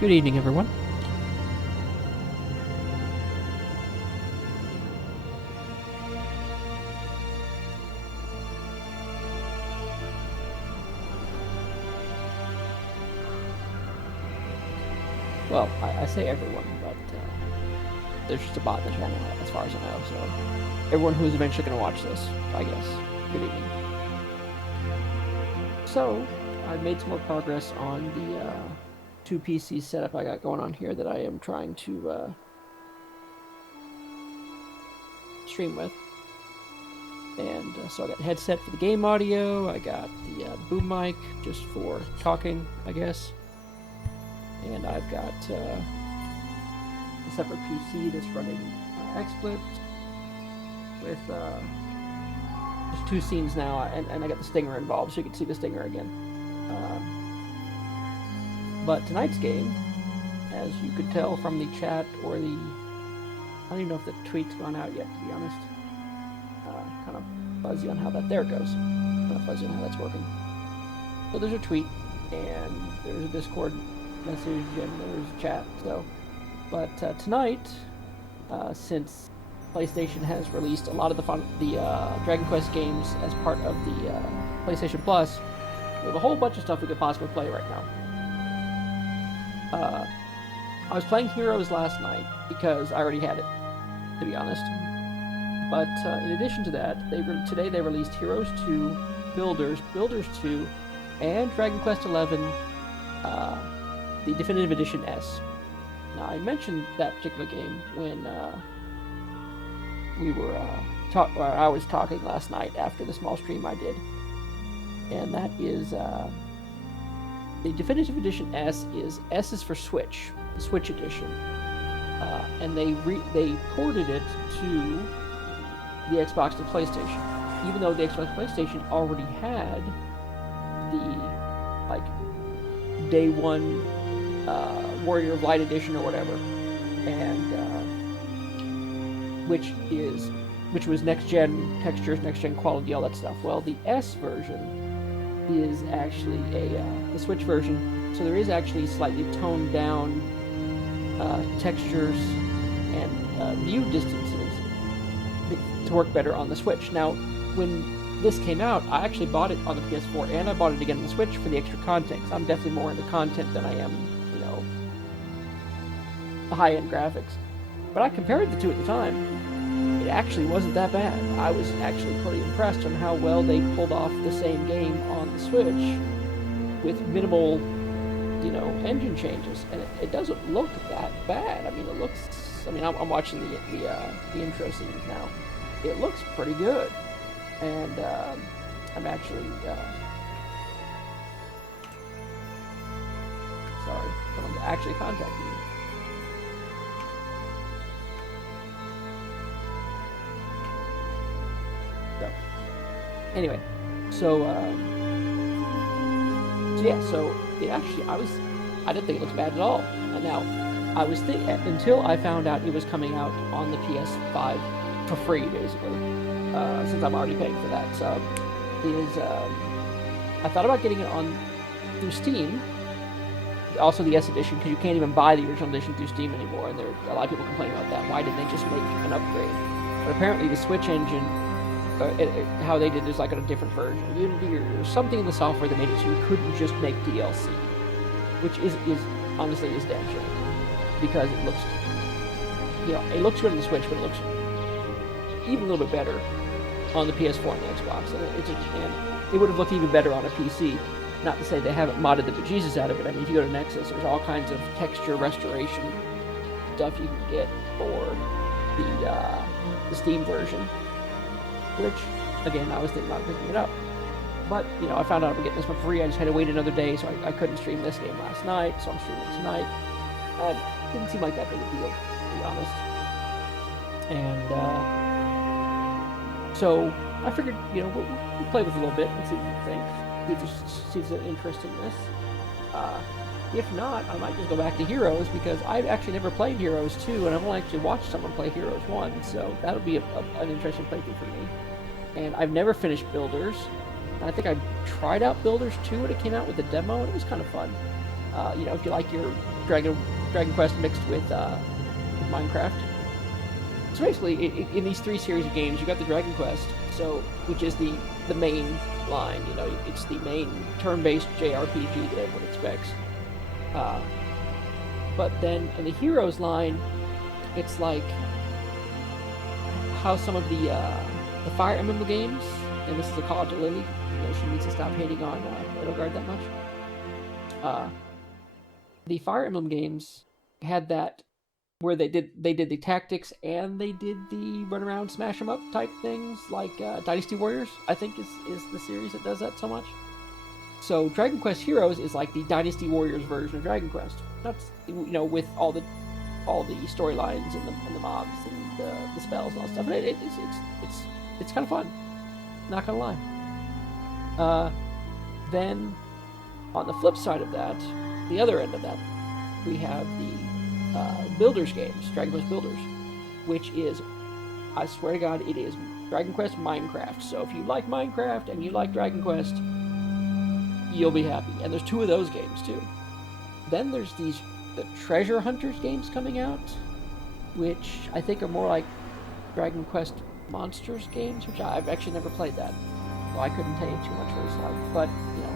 Good evening, everyone. Well, I say everyone, but there's just a bot in the channel, as far as I know, so everyone who's eventually going to watch this, I guess. Good evening. So, I've made some more progress on the two PC setup I got going on here that I am trying to stream with. And so I got the headset for the game audio, I got the boom mic just for talking, I guess. And I've got a separate PC that's running XSplit with just two scenes now, and I got the stinger involved, so you can see the stinger again. But tonight's game, as you could tell from the chat or the... I don't even know if the tweet's gone out yet, to be honest. Kind of fuzzy on how that there goes. Kind of fuzzy on how that's working. So there's a tweet, and there's a Discord message, and there's a chat. So, but tonight, since PlayStation has released a lot of the Dragon Quest games as part of the PlayStation Plus, we have a whole bunch of stuff we could possibly play right now. I was playing Heroes last night because I already had it, to be honest. But in addition to that, today they released Heroes 2, Builders 2, and Dragon Quest XI, the Definitive Edition S. Now, I mentioned that particular game when I was talking last night after the small stream I did, and that is the Definitive Edition S is for Switch, the Switch edition, and they ported it to the Xbox to PlayStation, even though the Xbox PlayStation already had the day one Warrior of Light edition or whatever, and which was next gen textures, next gen quality, all that stuff. Well, the S version is actually the Switch version, so there is actually slightly toned down textures and view distances to work better on the Switch. Now, when this came out, I actually bought it on the PS4, and I bought it again on the Switch for the extra content, because I'm definitely more into content than I am, the high-end graphics. But I compared the two at the time. It actually wasn't that bad. I was actually pretty impressed on how well they pulled off the same game on the Switch with minimal, engine changes, and it doesn't look that bad. I mean, it looks... I'm watching the intro scenes now. It looks pretty good, and I'm actually sorry, someone's actually contacting me. So anyway, so it actually I didn't think it looked bad at all. And now I was thinking, until I found out it was coming out on the PS5 for free, basically, since I'm already paying for that. So I thought about getting it through Steam, also the S edition, because you can't even buy the original edition through Steam anymore, and there are a lot of people complaining about that. Why didn't they just make an upgrade? But apparently the Switch engine, how they did is like on a different version of Unity or something in the software that made it so you couldn't just make DLC, which is honestly is damn shame, because it looks, good on the Switch, but it looks even a little bit better on the PS4 and the Xbox, and it would have looked even better on a PC. Not to say they haven't modded the bejesus out of it. I mean, if you go to Nexus, there's all kinds of texture restoration stuff you can get for the Steam version, which, again, I was thinking about picking it up. But, I found out I'm getting this for free. I just had to wait another day, so I couldn't stream this game last night, so I'm streaming it tonight. It didn't seem like that big a deal, to be honest. And, so I figured, we'll play with it a little bit and see what you think. See if there's an interest in this. If not, I might just go back to Heroes, because I've actually never played Heroes 2, and I've only actually watched someone play Heroes 1, so that'll be an interesting playthrough for me. And I've never finished Builders. I think I tried out Builders 2 when it came out with the demo, and it was kind of fun. if you like your Dragon Quest mixed with Minecraft. So basically, in these 3 series of games, you got the Dragon Quest, which is the main line. It's the main turn-based JRPG that everyone expects. But then in the Heroes line, it's like how some of the Fire Emblem games, and this is a call to Lily. She needs to stop hating on Edelgard that much. The Fire Emblem games had that where they did the tactics and they did the run around smash 'em up type things, like Dynasty Warriors, I think is the series that does that so much. So Dragon Quest Heroes is like the Dynasty Warriors version of Dragon Quest. That's with all the storylines and the mobs and the spells and all that stuff. And it's kind of fun. Not gonna lie. Then on the flip side of that, the other end of that, we have the Builders games, Dragon Quest Builders, which is, I swear to God, it is Dragon Quest Minecraft. So if you like Minecraft and you like Dragon Quest, you'll be happy. And there's 2 of those games too. Then there's the Treasure Hunters games coming out, which I think are more like Dragon Quest Monsters games, which I've actually never played that. So I couldn't tell you too much what it's like. But,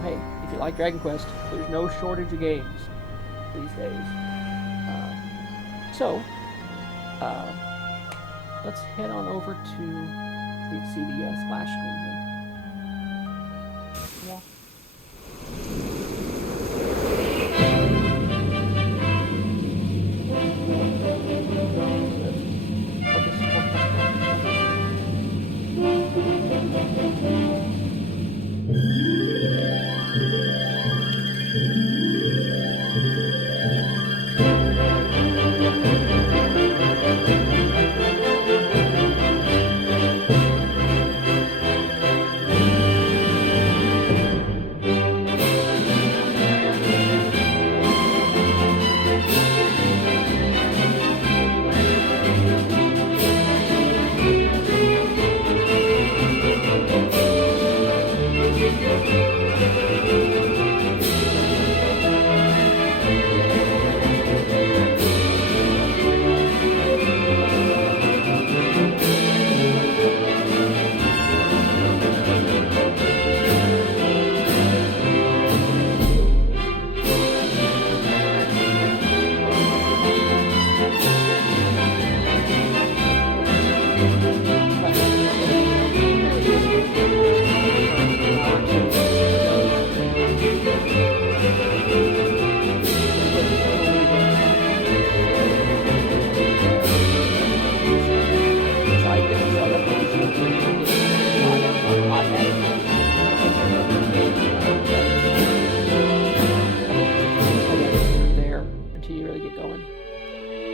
hey, if you like Dragon Quest, there's no shortage of games these days. Let's head on over to see the splash screen here. Yeah.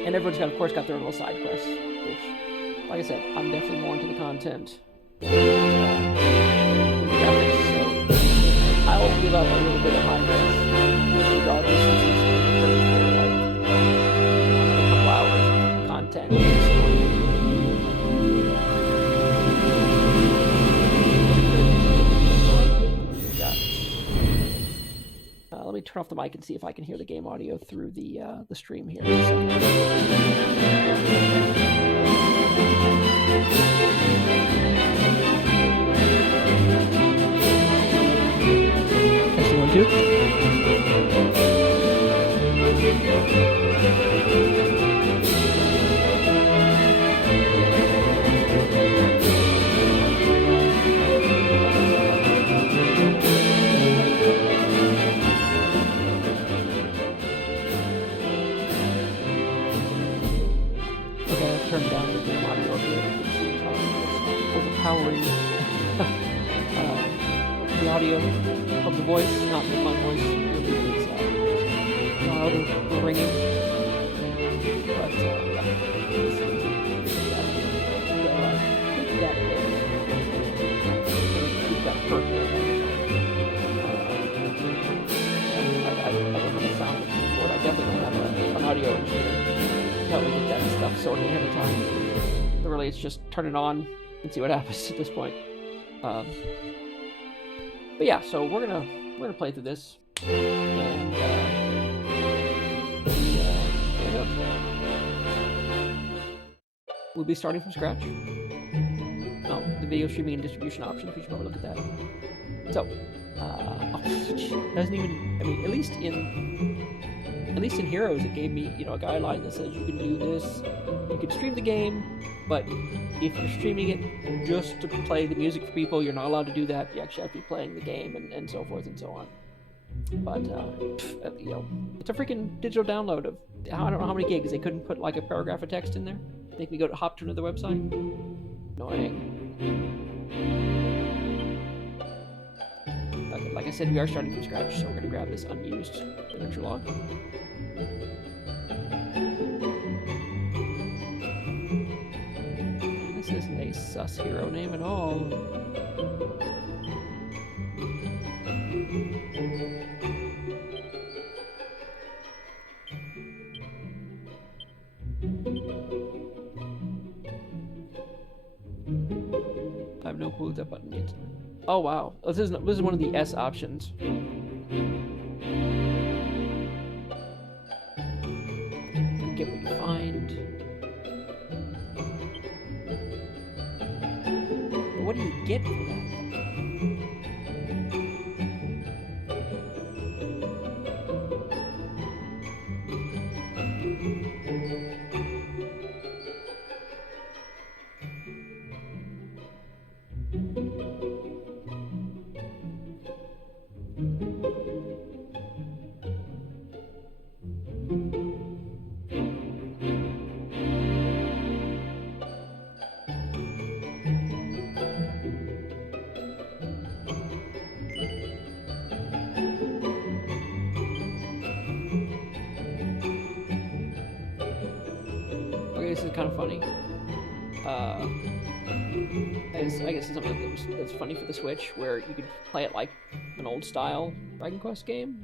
And everyone's of course, got their little side quests, which, like I said, I'm definitely more into the content. Graphics, so I'll give up a little bit of my rest to draw distances for like a couple hours of content. Let me turn off the mic and see if I can hear the game audio through the stream here. Testing 1, 2. Turn down the game audio a bit. You can see how it's overpowering the audio of the voice, not my voice. Really is loud or ringing. But yeah, keep that perfect. I don't have a sound keyboard. I definitely don't have an audio engineer. Help me get that stuff sorted ahead of time. But really, it's just turn it on and see what happens at this point. But yeah, so we're gonna play through this, and we'll be starting from scratch. The video streaming and distribution options, we should probably look at that. So, doesn't even, I mean, at least in Heroes, it gave me, a guideline that says you can do this, you can stream the game, but if you're streaming it just to play the music for people, you're not allowed to do that. You actually have to be playing the game and so forth and so on. But, it's a freaking digital download of, I don't know how many gigs. They couldn't put like a paragraph of text in there. Make me go to hop to another website. Annoying. Okay, like I said, we are starting from scratch, so we're going to grab this unused adventure log. This isn't a sus hero name at all. I have no clue what that button means. Oh wow, this is one of the S options. You get what you find. But what do you get for that? This is kind of funny. I guess it's something that's funny for the Switch, where you could play it like an old style Dragon Quest game.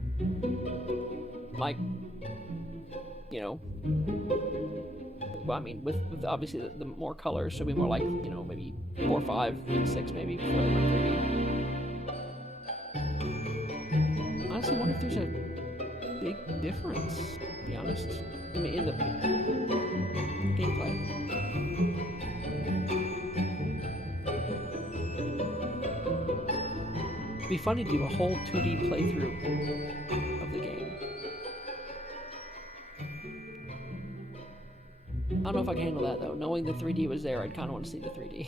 Like, well, I mean, with obviously the more colors, so it'd be more like, maybe 4, 5, 6 maybe before they went 3D. Honestly, I wonder if there's a big difference, to be honest. I mean, in the gameplay. It'd be funny to do a whole 2D playthrough of the game. I don't know if I can handle that though. Knowing the 3D was there, I'd kind of want to see the 3D.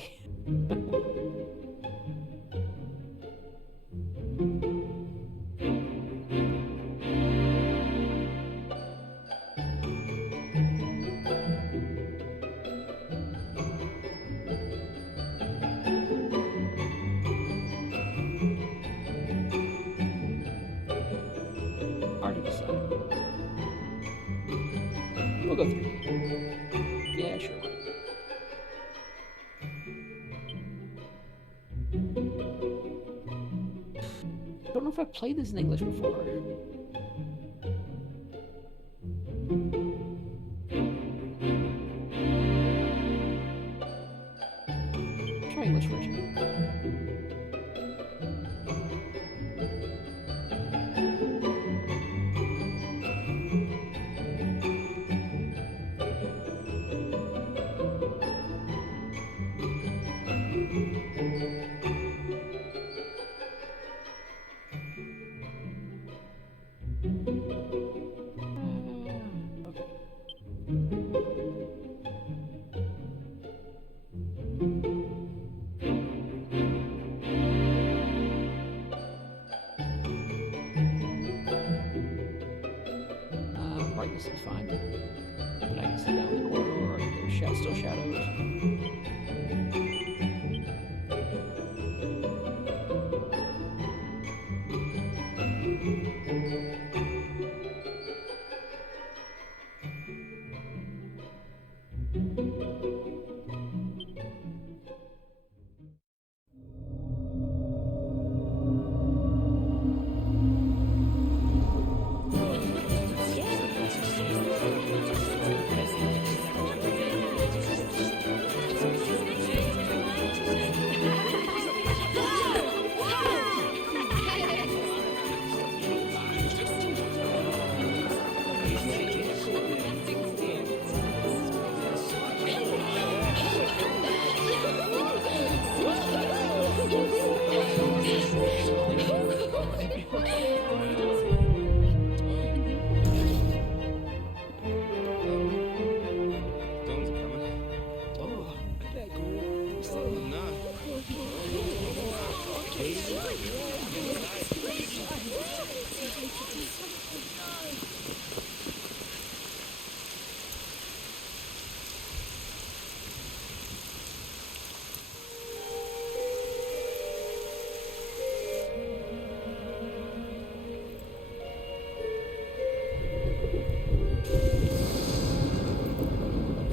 We'll go 3D. Yeah, sure. I don't know if I've played this in English before. Try English version. Brightness is fine. But I can see down the corridor, there's still shadows.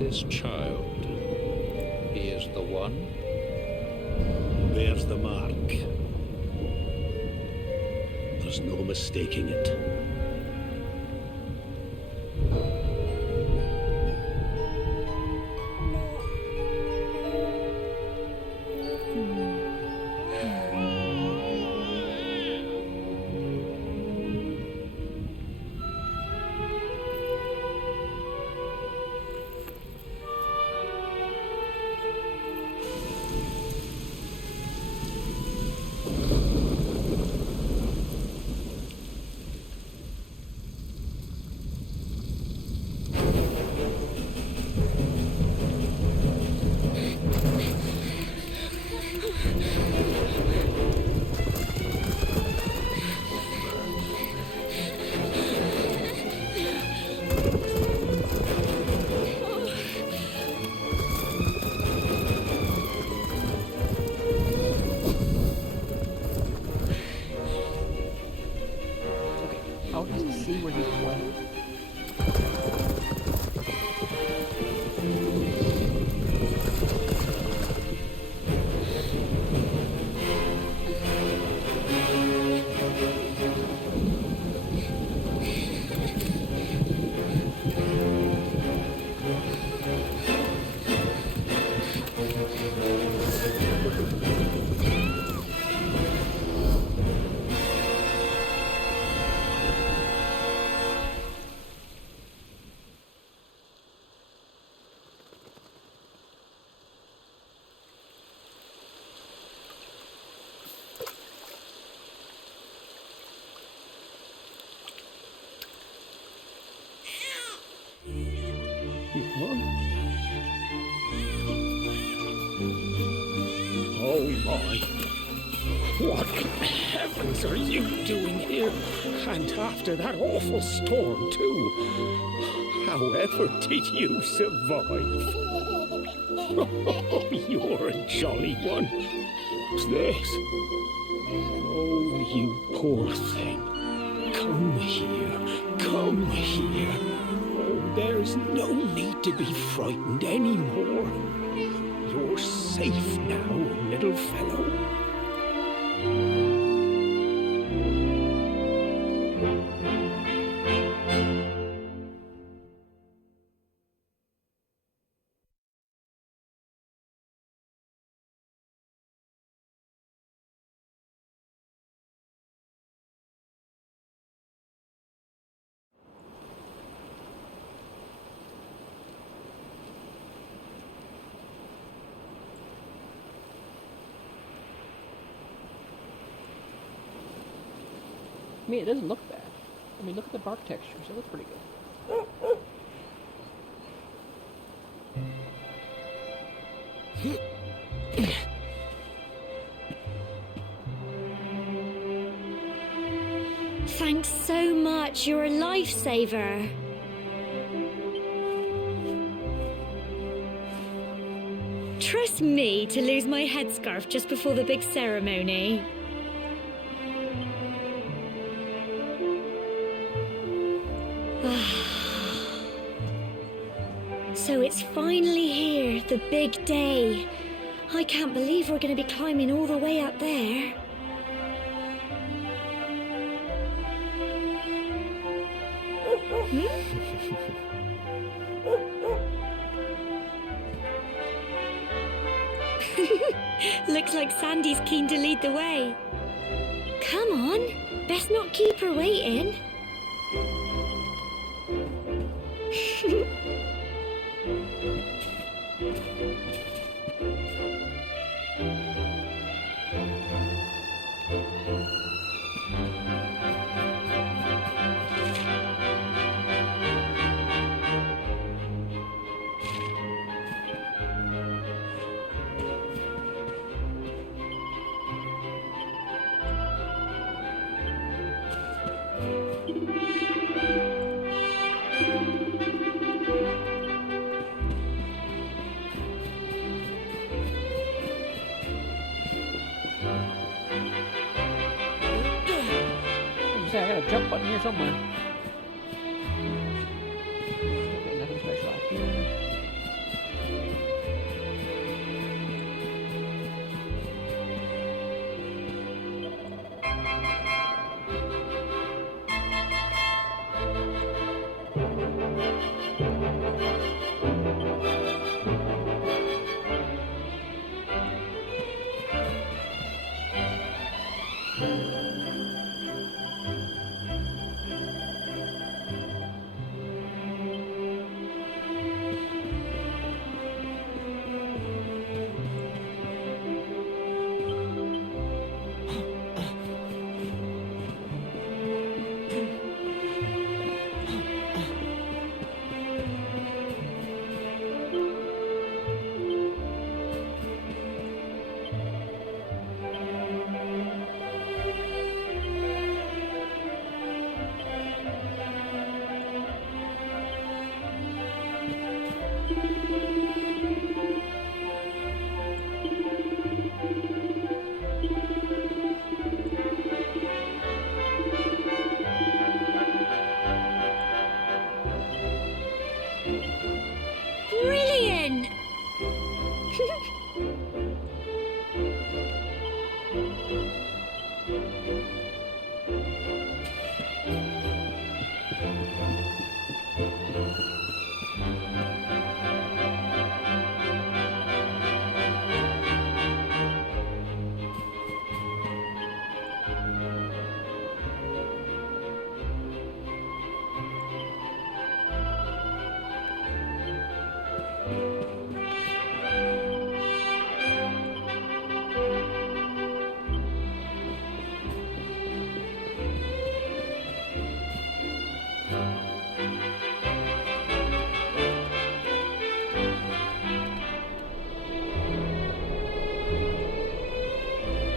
this child. He is the one. Bears the mark. There's no mistaking it. How does he see where he's playing? Oh my. What in heavens are you doing here? And after that awful storm, too. However did you survive? Oh, you're a jolly one. What's this? Oh, you poor thing. Come here. Come here. Oh, there's no need to be frightened anymore. You're safe now, little fellow. I mean, it doesn't look bad. I mean, look at the bark textures. They look pretty good. Thanks so much. You're a lifesaver. Trust me to lose my headscarf just before the big ceremony. So it's finally here, the big day. I can't believe we're going to be climbing all the way up there. Looks like Sandy's keen to lead the way. Come on, best not keep her waiting. I got a jump button here somewhere. Okay, nothing special out here. Brilliant!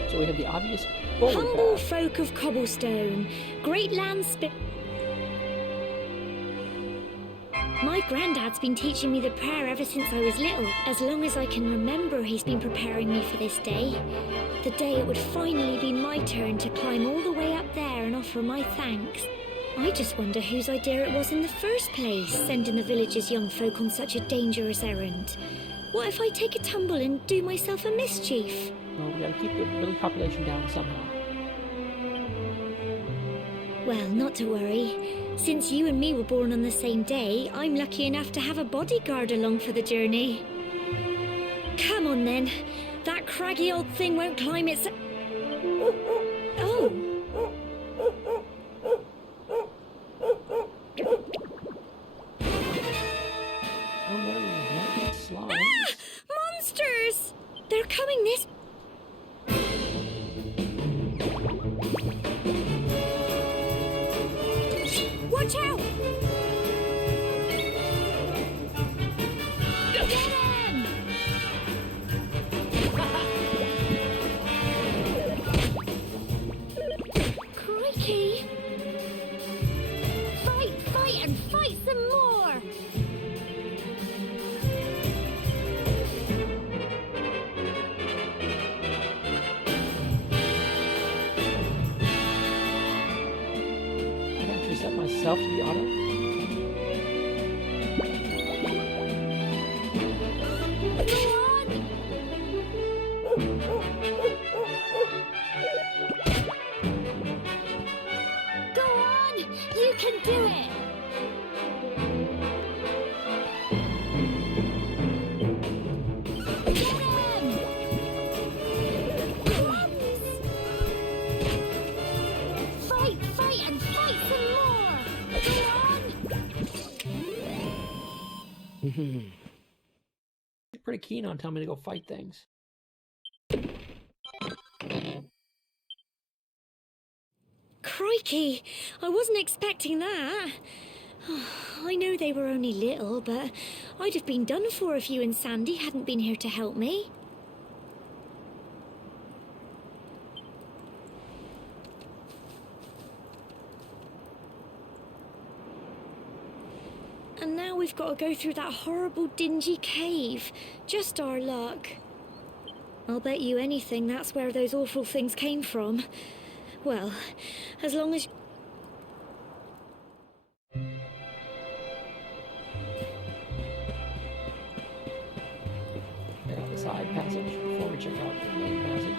So we have the obvious forward Humble path. folk of cobblestone, great land My granddad's been teaching me the prayer ever since I was little. As long as I can remember, he's been preparing me for this day. The day it would finally be my turn to climb all the way up there and offer my thanks. I just wonder whose idea it was in the first place, sending the village's young folk on such a dangerous errand. What if I take a tumble and do myself a mischief? Well, we gotta keep the village population down somehow. Well, not to worry. Since you and me were born on the same day, I'm lucky enough to have a bodyguard along for the journey. Come on then. That craggy old thing won't climb its... Oh. Oh no, not slimes. Ah! Monsters! They're coming this... Watch out! Get him! Crikey! Fight, and fight some more! I actually set myself to be auto. Go on! Go on! You can do it! Get him! Crumbs! Fight, and fight some more! Go on! You're pretty keen on telling me to go fight things. Crikey! I wasn't expecting that. I know they were only little, but I'd have been done for if you and Sandy hadn't been here to help me. And now we've got to go through that horrible dingy cave. Just our luck. I'll bet you anything that's where those awful things came from. Well, as long as... Check out the side passage before we check out the main passage.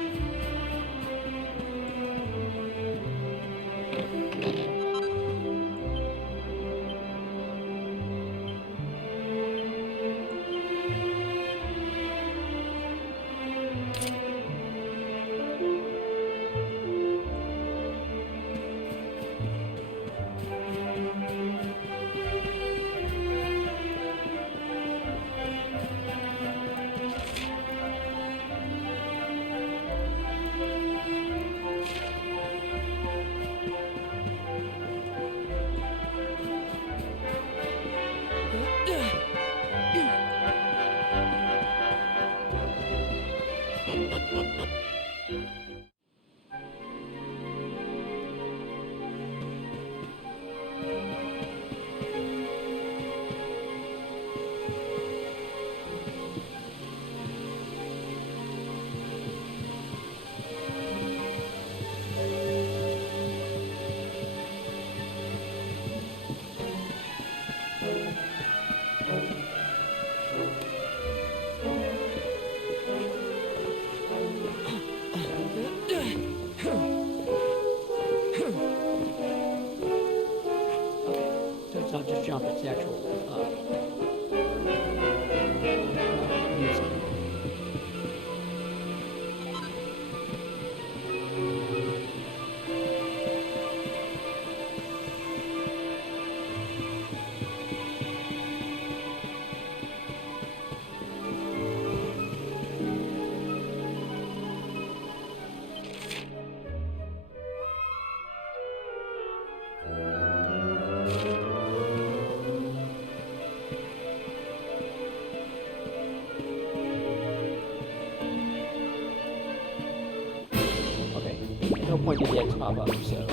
no point did the X pop up, so.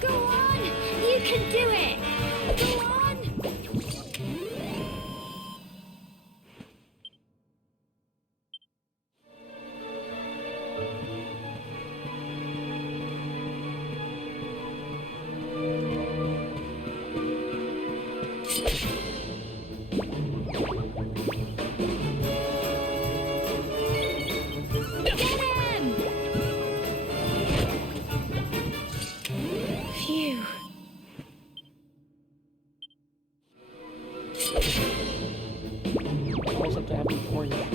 Go on! You can do it! Go on! Get him! Phew. Almost have to have an orange. Okay,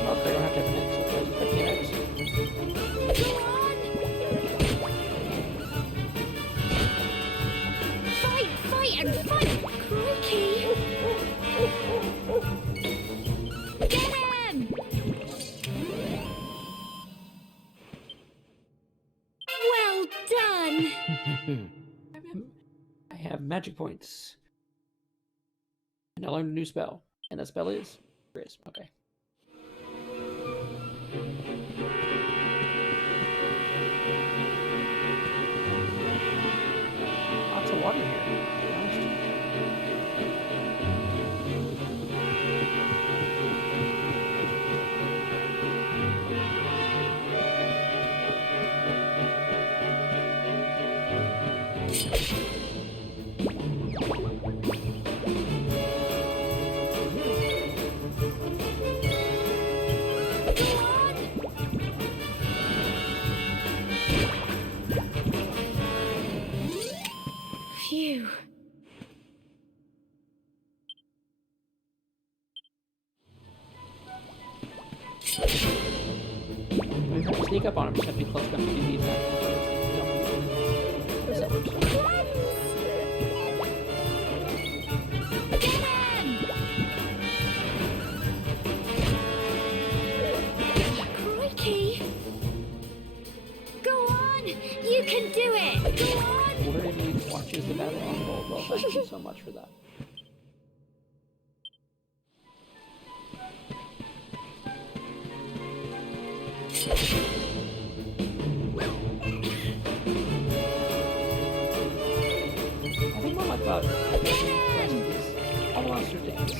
I don't have to have an X, so I just pick an X. Go on! Fight, fight, and fight! Crikey! Get him! Well done! I have magic points. And I learned a new spell. And that spell is Grizz. Okay. Lots of water here, to be honest. Phew. We have to sneak up on him, just have to be close enough to do the attack. I guess that works. Crikey! Go on! You can do it! Go on! Literally watches the battle unfold. Well, thank you so much for that. I think more like about all monster dance.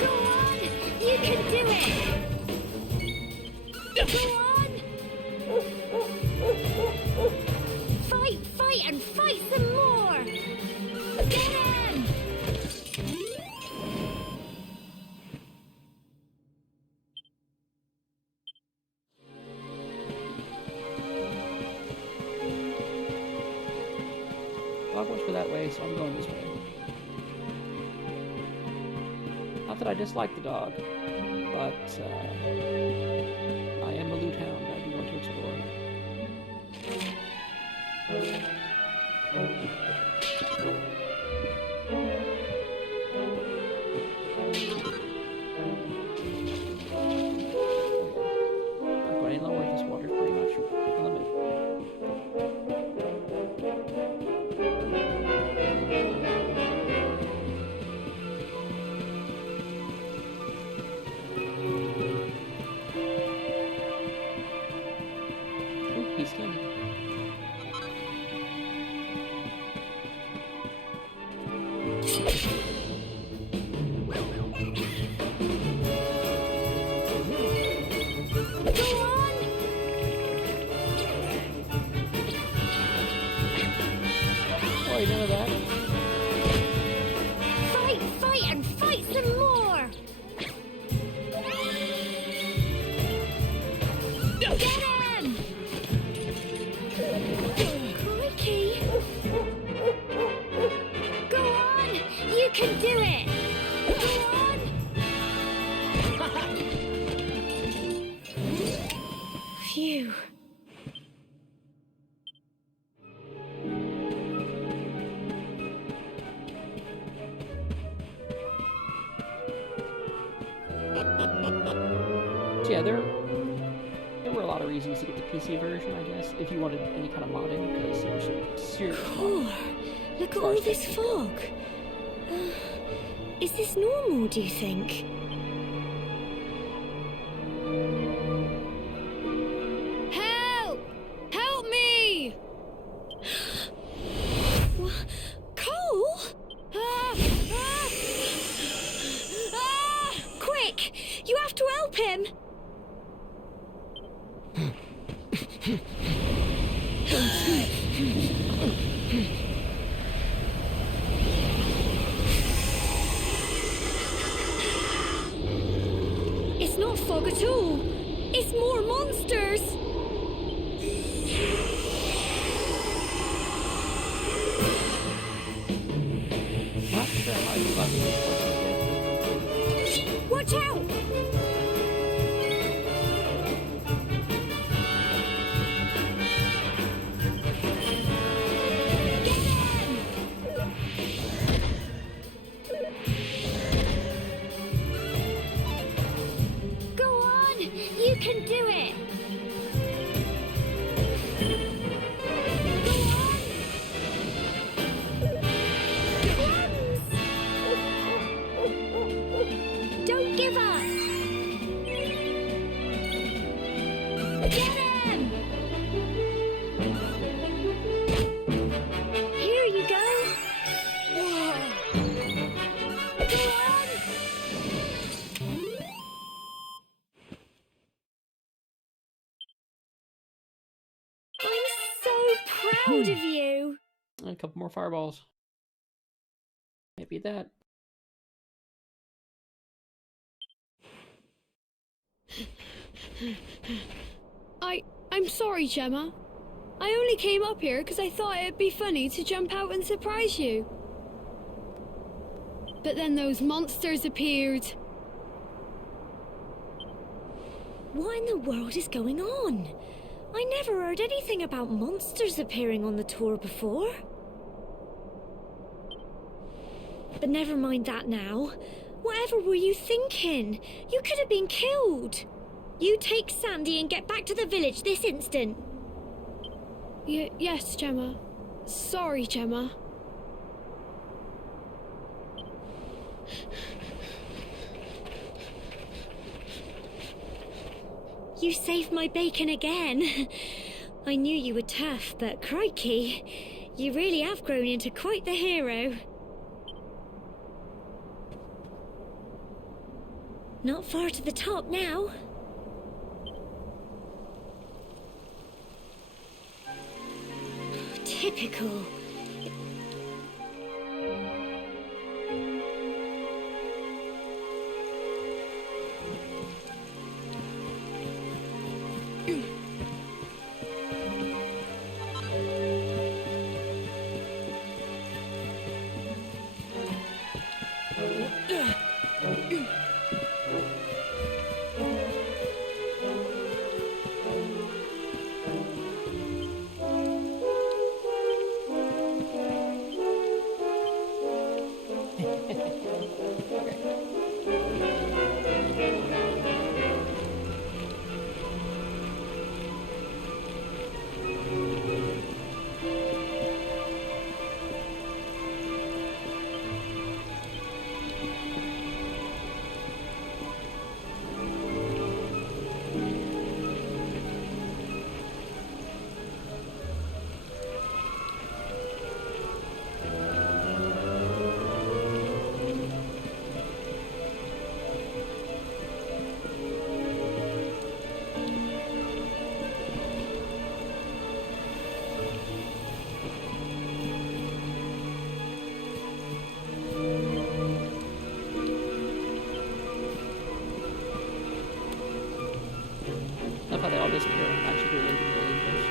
Go on! You can do it! Go on! Fight, fight, and fight some more! Get him! Dog wants to go that way, so I'm going this way. Not that I dislike the dog, but I am a loot hound. I do want to explore. Not going any lower with this water, pretty much limited. Ooh, he's skinny. Go on! Oh, you know that? Fight, fight, and fight some more! Get him! Crikey! Go on! You can do it! Go on! Phew. So yeah, they're there were a lot of reasons to get the PC version, I guess, if you wanted any kind of modding, because there was some serious modding. Look at all this fog. Is this normal, do you think? Help! Help me! Cole? Ah! Ah! Ah! Quick! You have to help him! It's not fog at all. It's more monsters. Not sure how you left this one. Watch out! Go on! You can do it! Go on! Crumbs! Don't give up! Get him! Here you go! Go on! I'm so proud of you! And a couple more fireballs. Maybe that. I'm sorry, Gemma. I only came up here because I thought it'd be funny to jump out and surprise you. But then those monsters appeared. What in the world is going on? I never heard anything about monsters appearing on the tour before. But never mind that now. Whatever were you thinking? You could have been killed. You take Sandy and get back to the village this instant. Yes, Gemma. Sorry, Gemma. You saved my bacon again. I knew you were tough, but crikey, you really have grown into quite the hero. Not far to the top now. Typical. Love how they all disappear when I'm actually doing into the angels.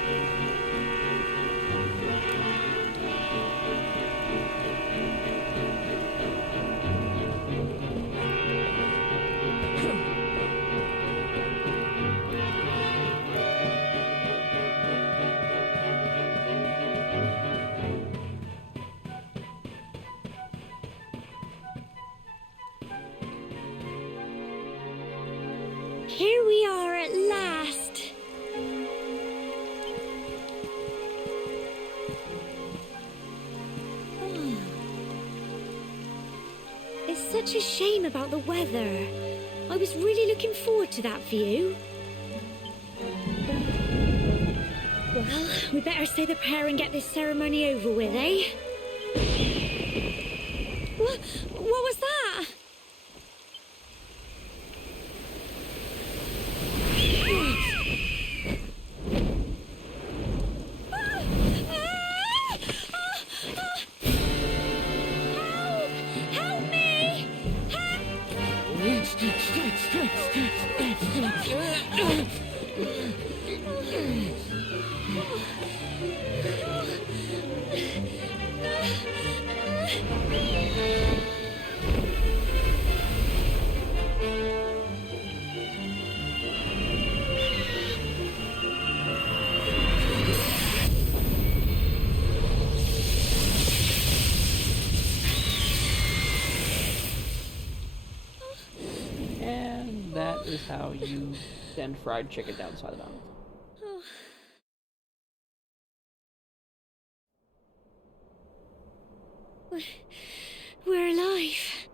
Here we are at last. such a shame about the weather. I was really looking forward to that view. Well, we better say the prayer and get this ceremony over with, eh? What was that? Help me! And that is how you send fried chicken down the side of the mountain. We're alive.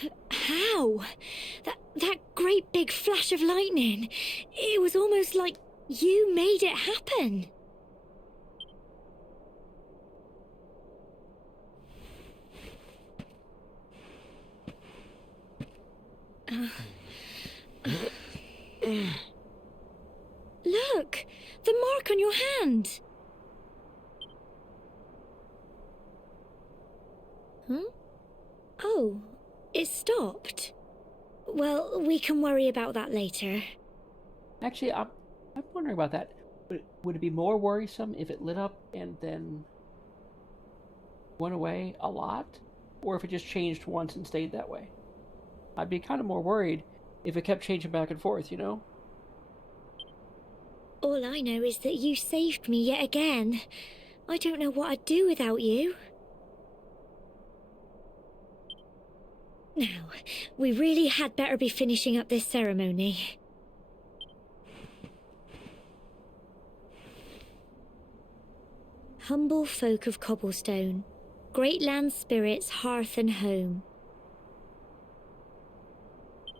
But how? That great big flash of lightning. It was almost like you made it happen. Look, the mark on your hand. Huh? Oh, it stopped. Well, we can worry about that later. Actually, I'm wondering about that. Would it be more worrisome if it lit up and then went away a lot? Or if it just changed once and stayed that way? I'd be kind of more worried if it kept changing back and forth, you know? All I know is that you saved me yet again. I don't know what I'd do without you. Now, we really had better be finishing up this ceremony. Humble folk of cobblestone, great land spirits, hearth and home.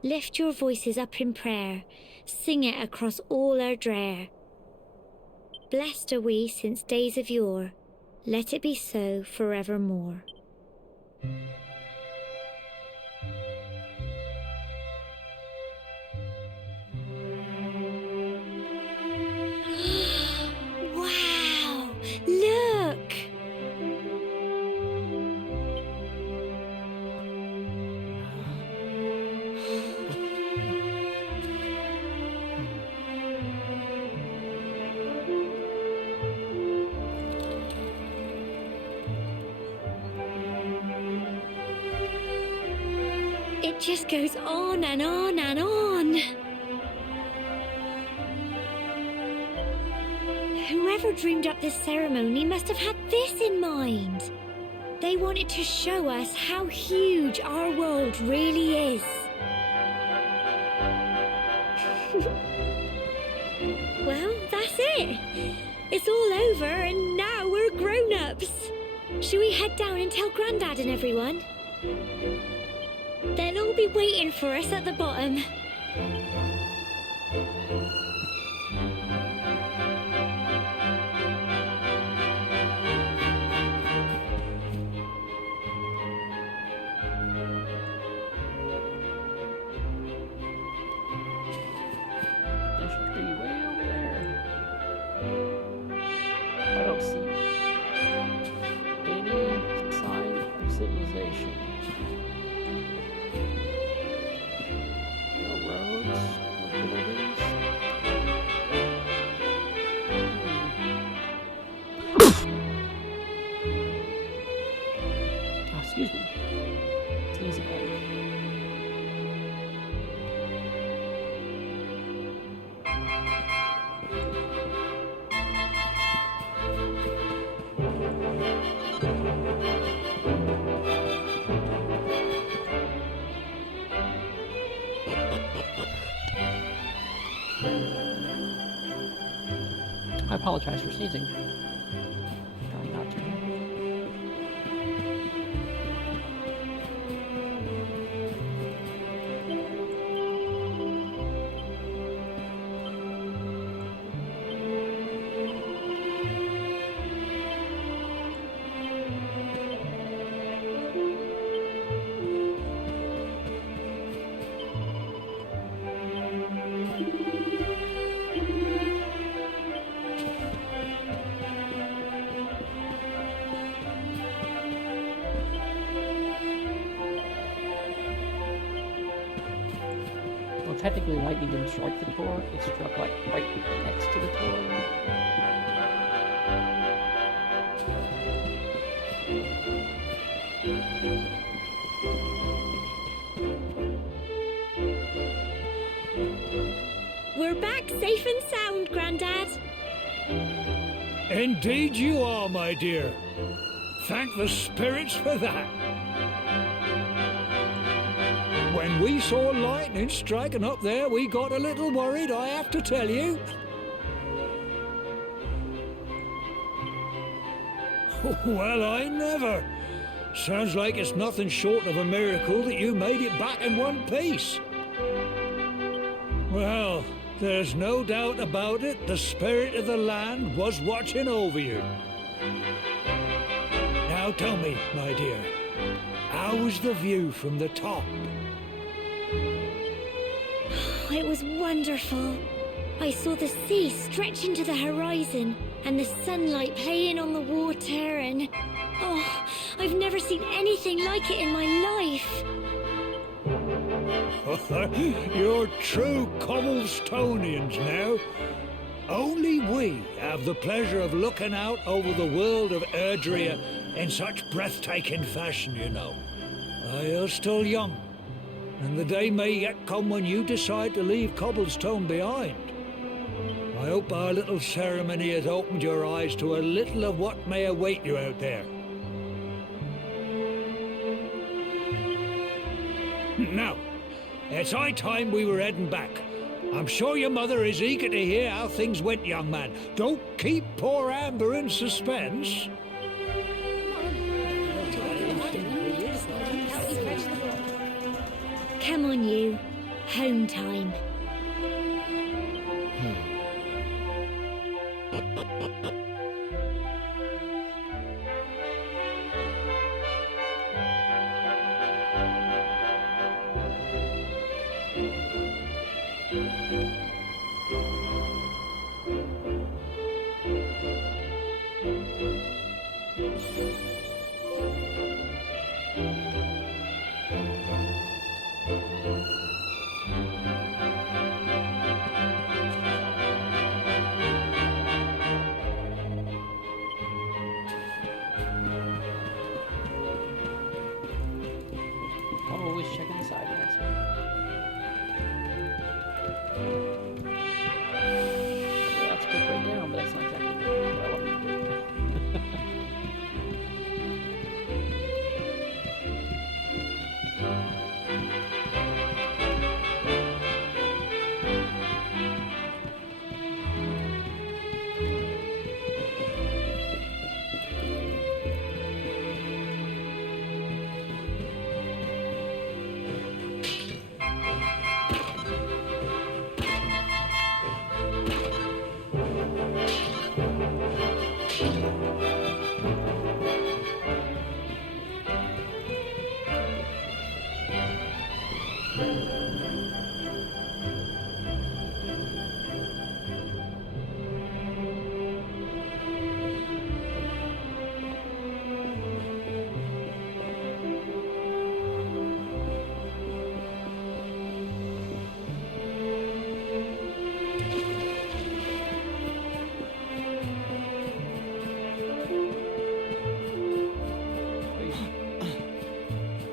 Lift your voices up in prayer, sing it across all our drear. Blessed are we since days of yore, let it be so forevermore. Wow! Look! It just goes on and on and on. Whoever dreamed up this ceremony must have had this in mind. They wanted to show us how huge our world really is. Well, that's it. It's all over and now we're grown-ups. Shall we head down and tell Grandad and everyone? They'll all be waiting for us at the bottom. There's a tree way over there. I don't see any sign of civilization. No roads, no buildings. Oh, excuse me. It's easy. I apologize for sneezing. Trying not to. technically lightning didn't strike the Tor. It struck like right next to the Tor. We're back safe and sound, Grandad. Indeed you are, my dear. Thank the spirits for that. When we saw lightning striking up there, we got a little worried, I have to tell you. Well, I never. Sounds like it's nothing short of a miracle that you made it back in one piece. Well, there's no doubt about it, the spirit of the land was watching over you. Now tell me, my dear, how was the view from the top? It was wonderful. I saw the sea stretch into the horizon and the sunlight playing on the water and... Oh, I've never seen anything like it in my life. You're true Cobblestonians now. Only we have the pleasure of looking out over the world of Erdrea in such breathtaking fashion, you know. You're still young, and the day may yet come when you decide to leave Cobblestone behind. I hope our little ceremony has opened your eyes to a little of what may await you out there. Now, it's high time we were heading back. I'm sure your mother is eager to hear how things went, young man. Don't keep poor Amber in suspense. Come on, you. Home time. Always checking the side, yes. Well, that's good right down, but that's not exactly what I wanted to do.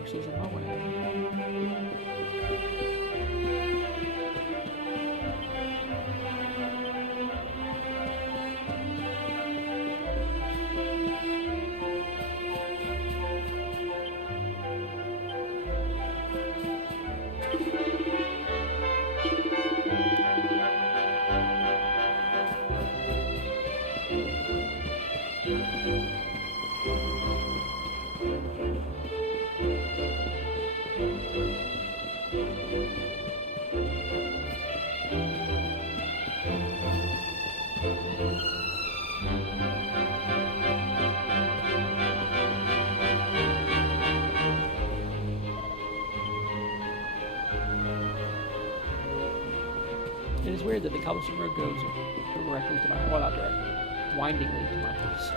She's in my way. It is weird that the cobblestone road goes directly to my, well, not directly, windingly to my house.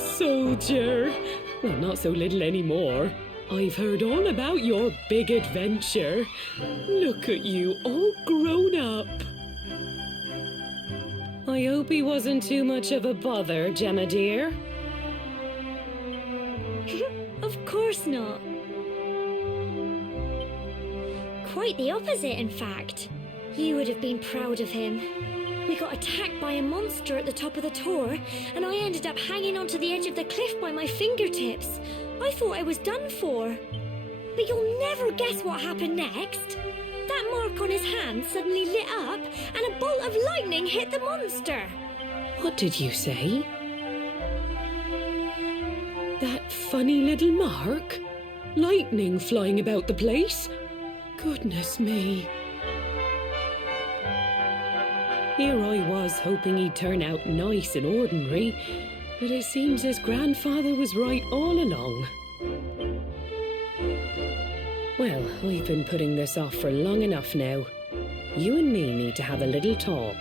soldier. Well, not so little anymore. I've heard all about your big adventure. Look at you, all grown up. I hope he wasn't too much of a bother, Gemma dear. Of course not. Quite the opposite, in fact. You would have been proud of him. We got attacked by a monster at the top of the tower, and I ended up hanging onto the edge of the cliff by my fingertips. I thought I was done for. But you'll never guess what happened next. That mark on his hand suddenly lit up, and a bolt of lightning hit the monster. What did you say? That funny little mark? Lightning flying about the place? Goodness me. Here I was hoping he'd turn out nice and ordinary, but it seems his grandfather was right all along. Well, I've been putting this off for long enough now. You and me need to have a little talk.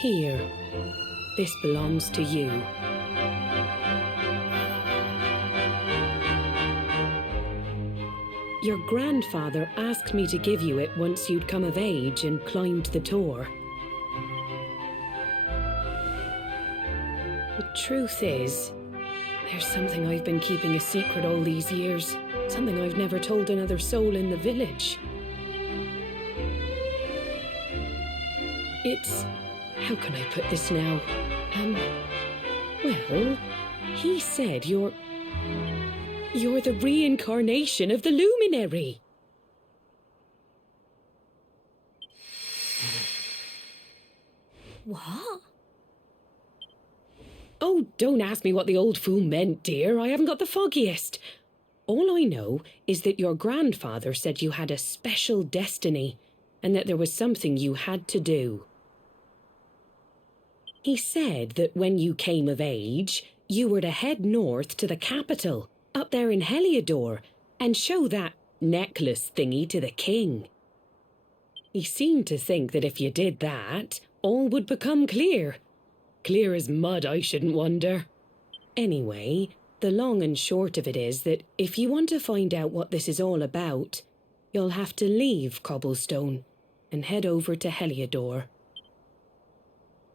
Here, this belongs to you. Your grandfather asked me to give you it once you'd come of age and climbed the tor. The truth is, there's something I've been keeping a secret all these years. Something I've never told another soul in the village. It's... how can I put this now? Well, he said you're the reincarnation of the luminary. What? Oh, don't ask me what the old fool meant, dear. I haven't got the foggiest. All I know is that your grandfather said you had a special destiny and that there was something you had to do. He said that when you came of age, you were to head north to the capital, up there in Heliodor, and show that necklace thingy to the king. He seemed to think that if you did that, all would become clear. Clear as mud, I shouldn't wonder. Anyway, the long and short of it is that if you want to find out what this is all about, you'll have to leave Cobblestone and head over to Heliodor.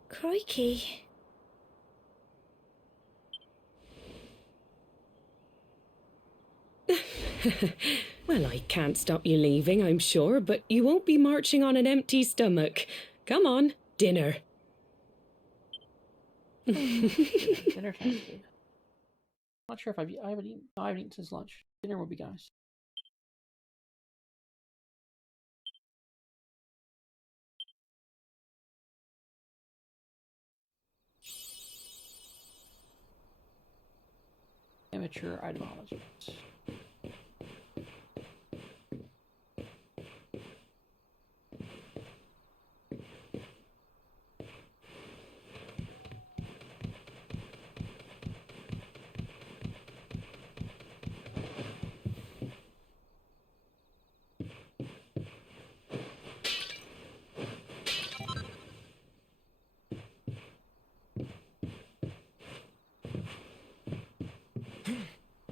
Crikey. Well, I can't stop you leaving, I'm sure, but you won't be marching on an empty stomach. Come on, dinner. Dinner sounds good. Not sure if I haven't eaten. No, I haven't eaten since lunch. Dinner will be nice. Amateur etymology.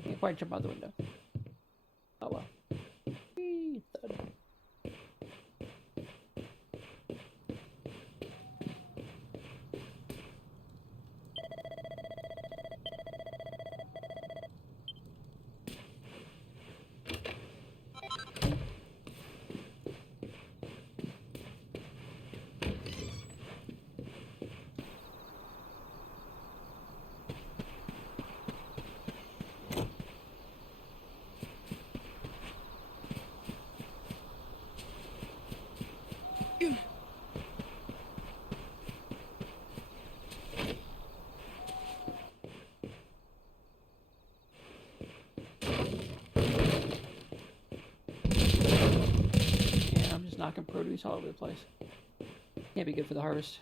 Can't quite jump out the window. Oh well. Whee, thud. Knocking produce all over the place. Can't be good for the harvest.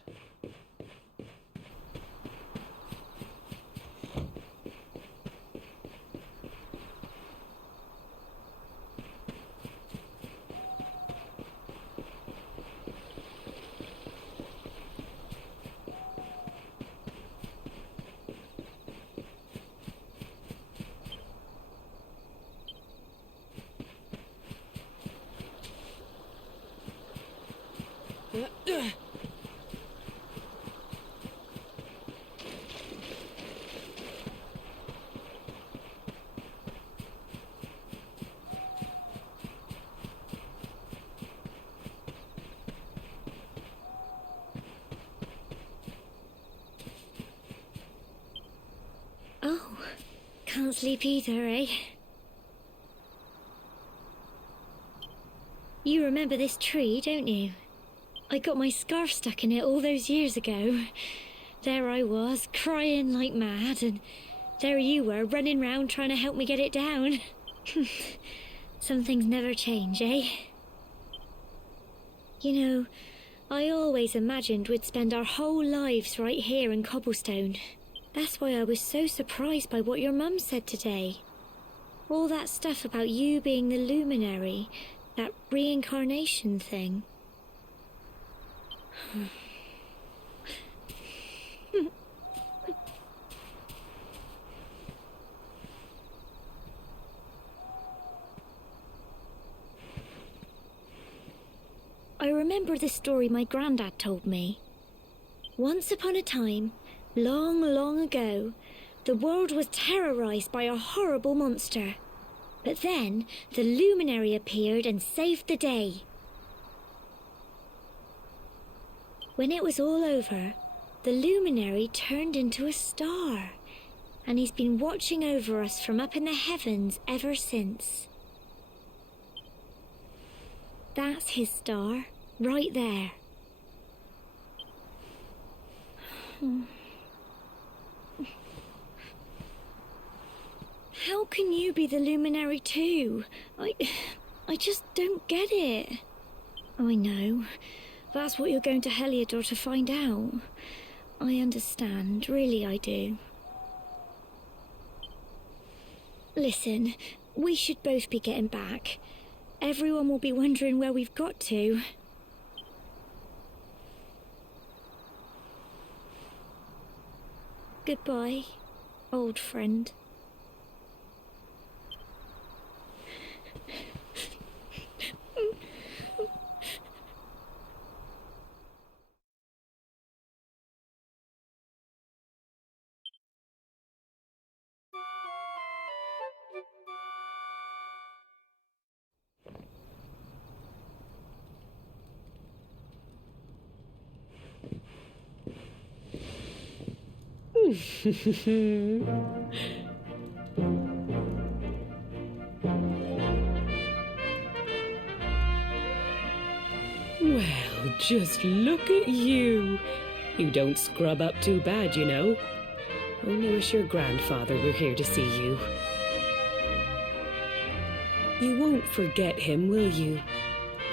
can't sleep either, eh? You remember this tree, don't you? I got my scarf stuck in it all those years ago. There I was, crying like mad, and there you were, running round trying to help me get it down. Some things never change, eh? You know, I always imagined we'd spend our whole lives right here in Cobblestone. That's why I was so surprised by what your mum said today. All that stuff about you being the luminary, that reincarnation thing. I remember the story my granddad told me. Once upon a time, long, long ago, the world was terrorized by a horrible monster. But then, the luminary appeared and saved the day. When it was all over, the luminary turned into a star, and he's been watching over us from up in the heavens ever since. That's his star, right there. How can you be the luminary too? I just don't get it. I know. That's what you're going to Heliodor to find out. I understand, really I do. Listen, we should both be getting back. Everyone will be wondering where we've got to. Goodbye, old friend. Well, just look at you. You don't scrub up too bad, you know. Only wish your grandfather were here to see you. You won't forget him, will you?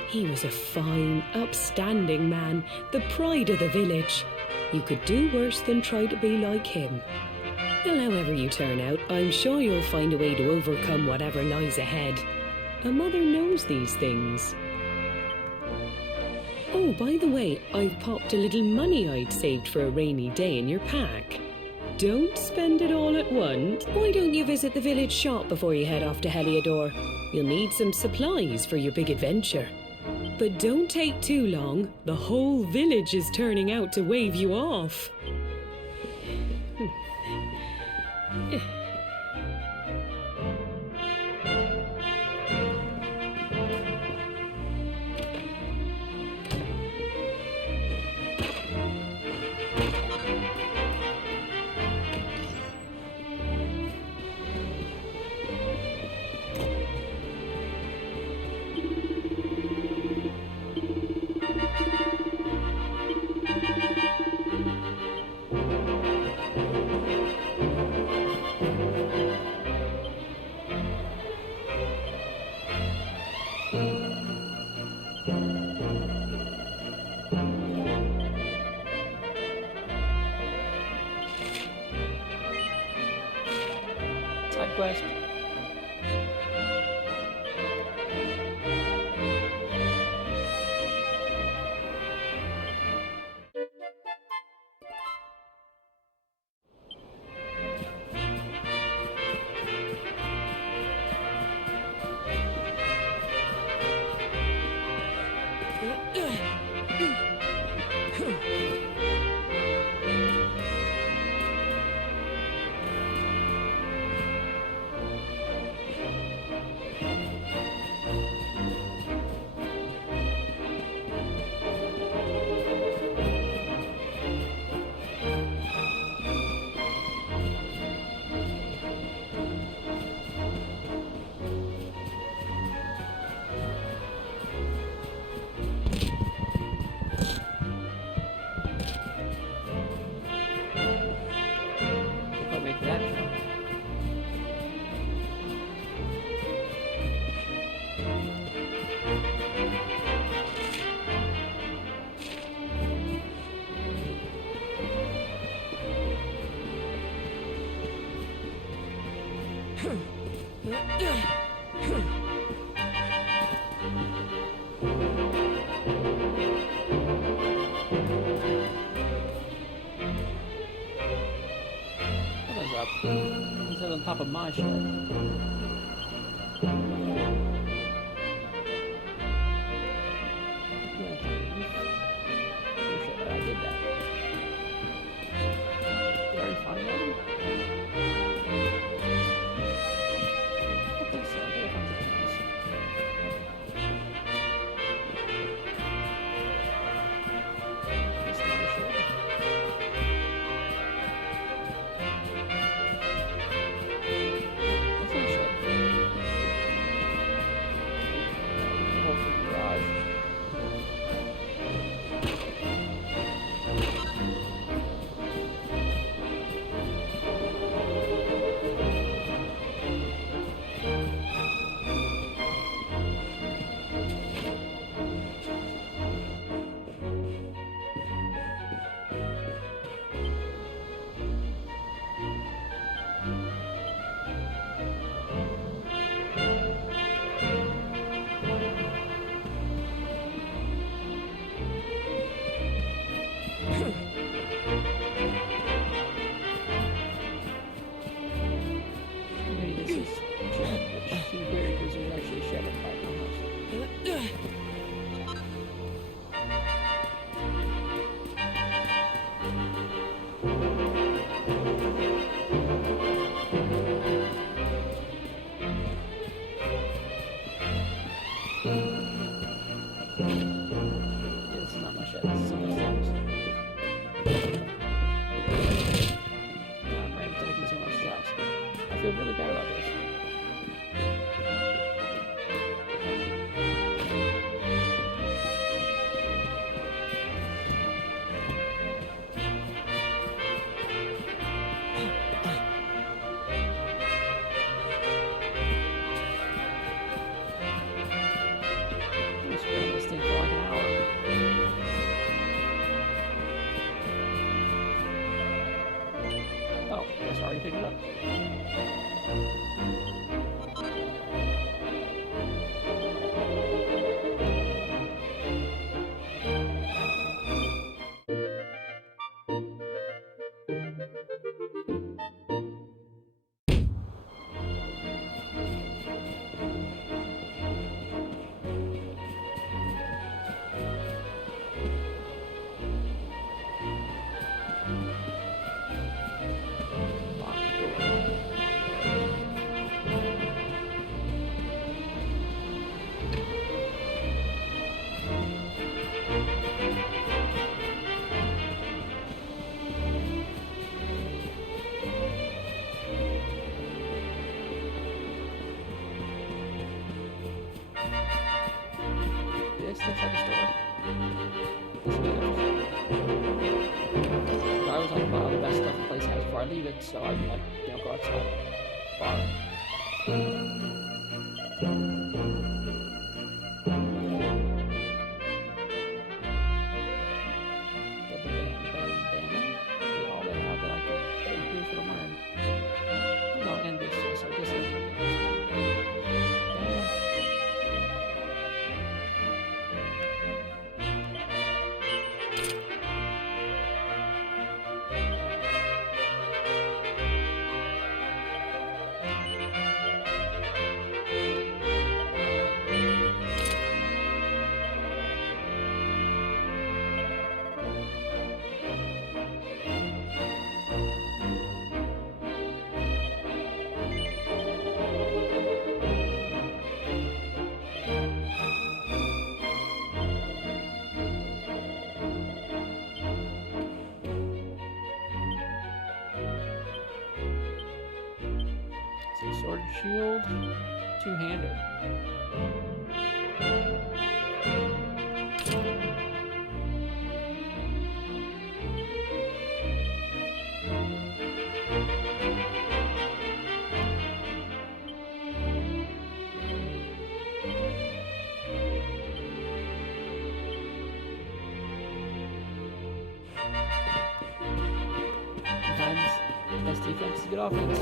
He was a fine, upstanding man, the pride of the village. You could do worse than try to be like him. Well, however you turn out, I'm sure you'll find a way to overcome whatever lies ahead. A mother knows these things. Oh, by the way, I've popped a little money I'd saved for a rainy day in your pack. Don't spend it all at once. Why don't you visit the village shop before you head off to Heliodor? You'll need some supplies for your big adventure. But don't take too long. The whole village is turning out to wave you off. Side quest. What is up? He's on top of my shit. I did that. Did I already find that? I think so. I think I found something else. That's not a shit. That's not a shit. Hopefully garage. Maybe this is shed, which seems weird because there's actually a shed up by my house. Yeah, this is not my shed, this is someone else's house. Yeah, I'm right taking someone else's house. I feel really bad about this. Just been on this thing for like an hour. Oh, I guess I already picked it up. Locked door. This looks like a store. This really does. I was on about all the best stuff the place has before I leave it, so I can, like, go outside. Bar. All they have that I can improve what I'm wearing. No, and this, so I guess I can. Sword and shield, two-hander. Sometimes best defense is good offense.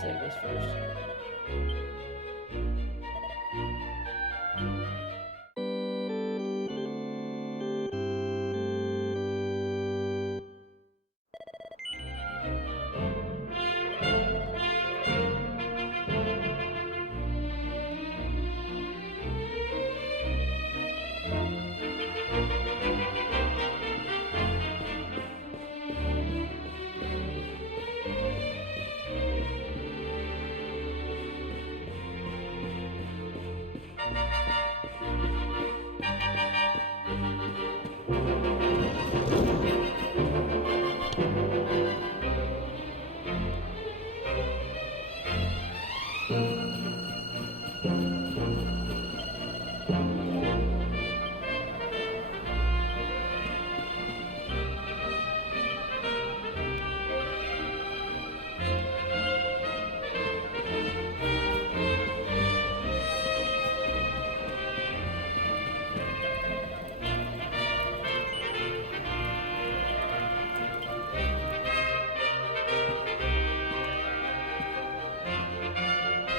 save this first.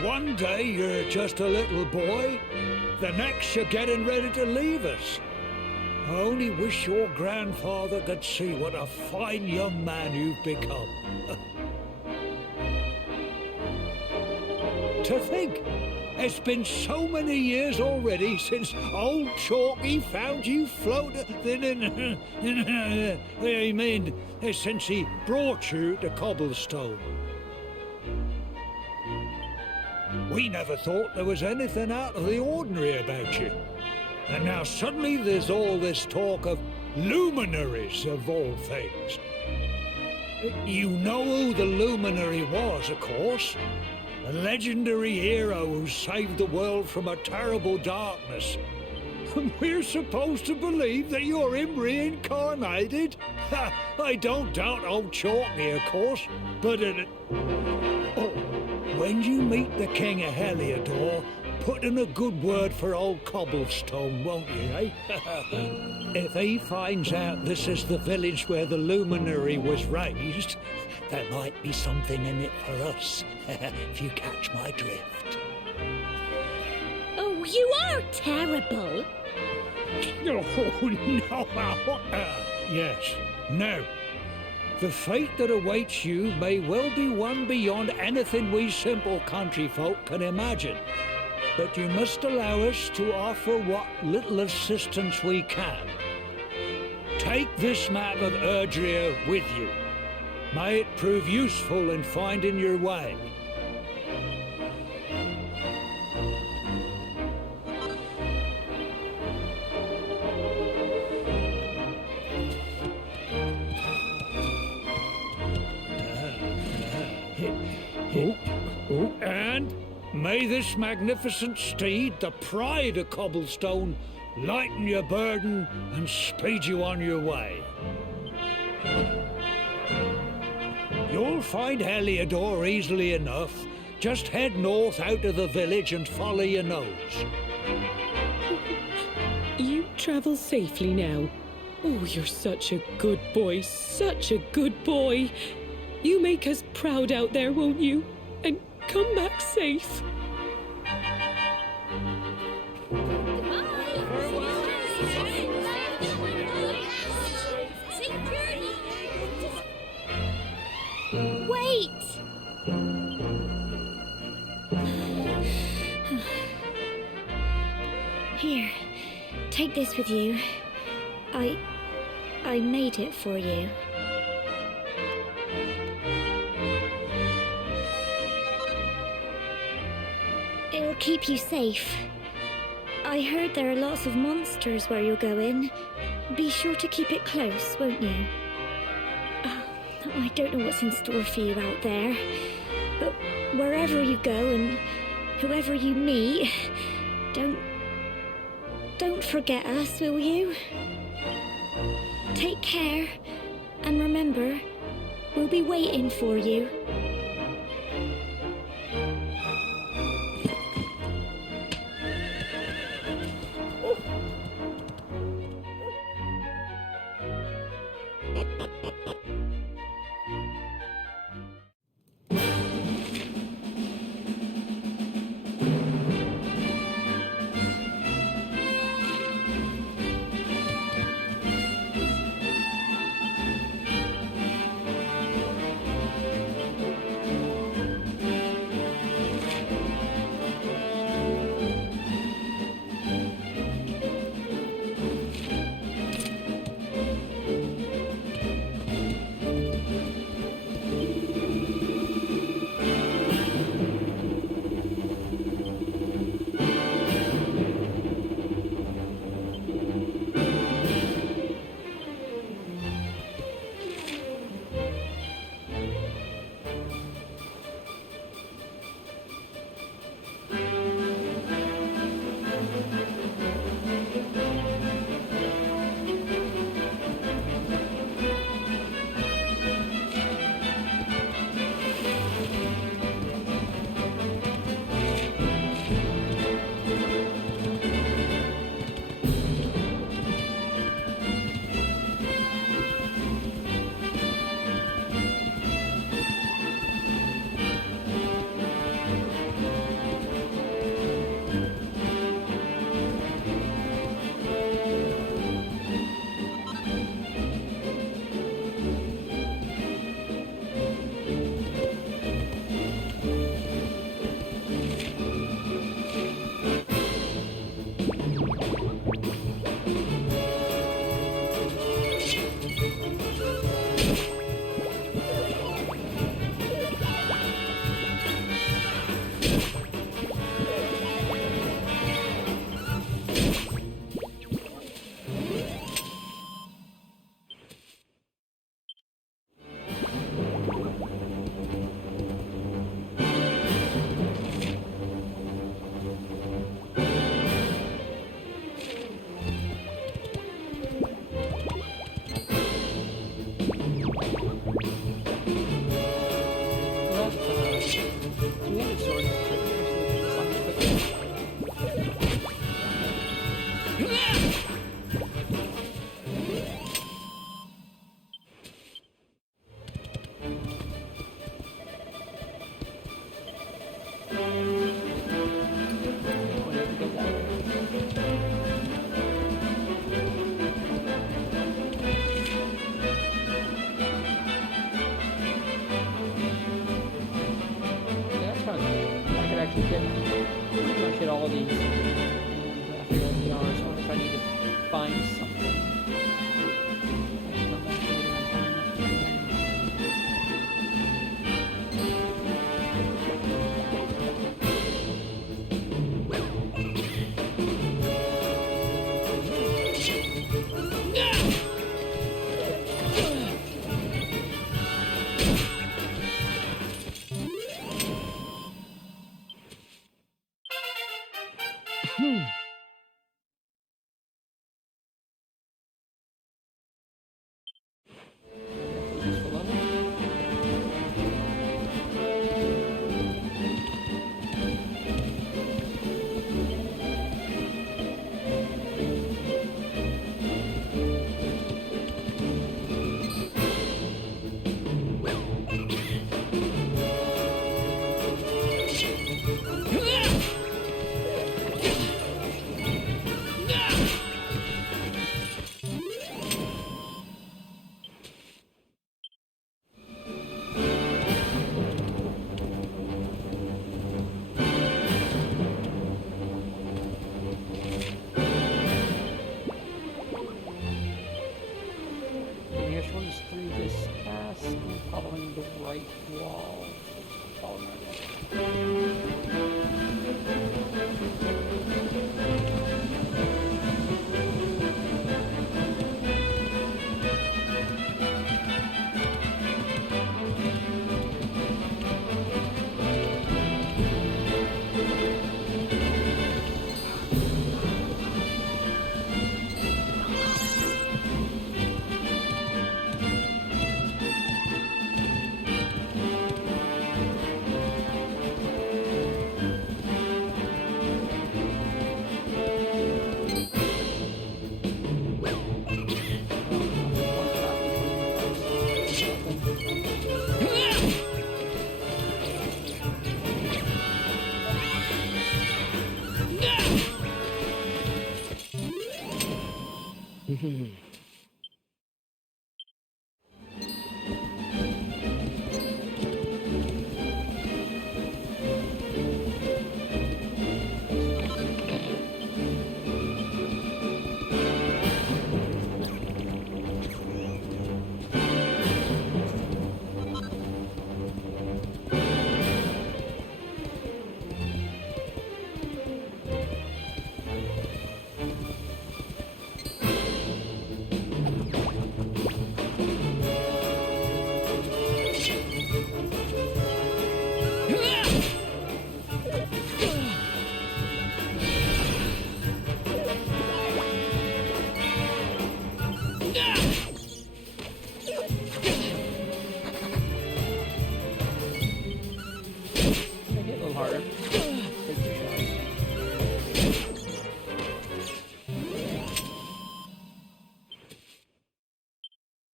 One day you're just a little boy, the next you're getting ready to leave us. I only wish your grandfather could see what a fine young man you've become. To think, it's been so many years already since old Chalky found you floating I mean, since he brought you to Cobblestone. We never thought there was anything out of the ordinary about you. And now suddenly there's all this talk of luminaries of all things. You know who the luminary was, of course. A legendary hero who saved the world from a terrible darkness. And we're supposed to believe that you're him reincarnated? Ha, I don't doubt old Chalky, of course, but when you meet the King of Heliodor, put in a good word for old Cobblestone, won't you, eh? If he finds out this is the village where the luminary was raised, there might be something in it for us, if you catch my drift. Oh, you are terrible. Oh, no. Yes. Now, the fate that awaits you may well be one beyond anything we simple country folk can imagine. But you must allow us to offer what little assistance we can. Take this map of Erdrea with you. May it prove useful in finding your way. And may this magnificent steed, the pride of Cobblestone, lighten your burden and speed you on your way. You'll find Heliodor easily enough. Just head north out of the village and follow your nose. You travel safely now. Oh, you're such a good boy, such a good boy. You make us proud out there, won't you? And come back safe. Wait! Here, take this with you. I made it for you. It'll keep you safe. I heard there are lots of monsters where you're going. Be sure to keep it close, won't you? I don't know what's in store for you out there, but wherever you go and whoever you meet, don't forget us, will you? Take care, and remember, we'll be waiting for you. actually pretty much hit all of these. And figure out what they are. So if I need to find something, I can come back to it and find useful level. The nearest one is through this pass and following the right wall. Following the right wall.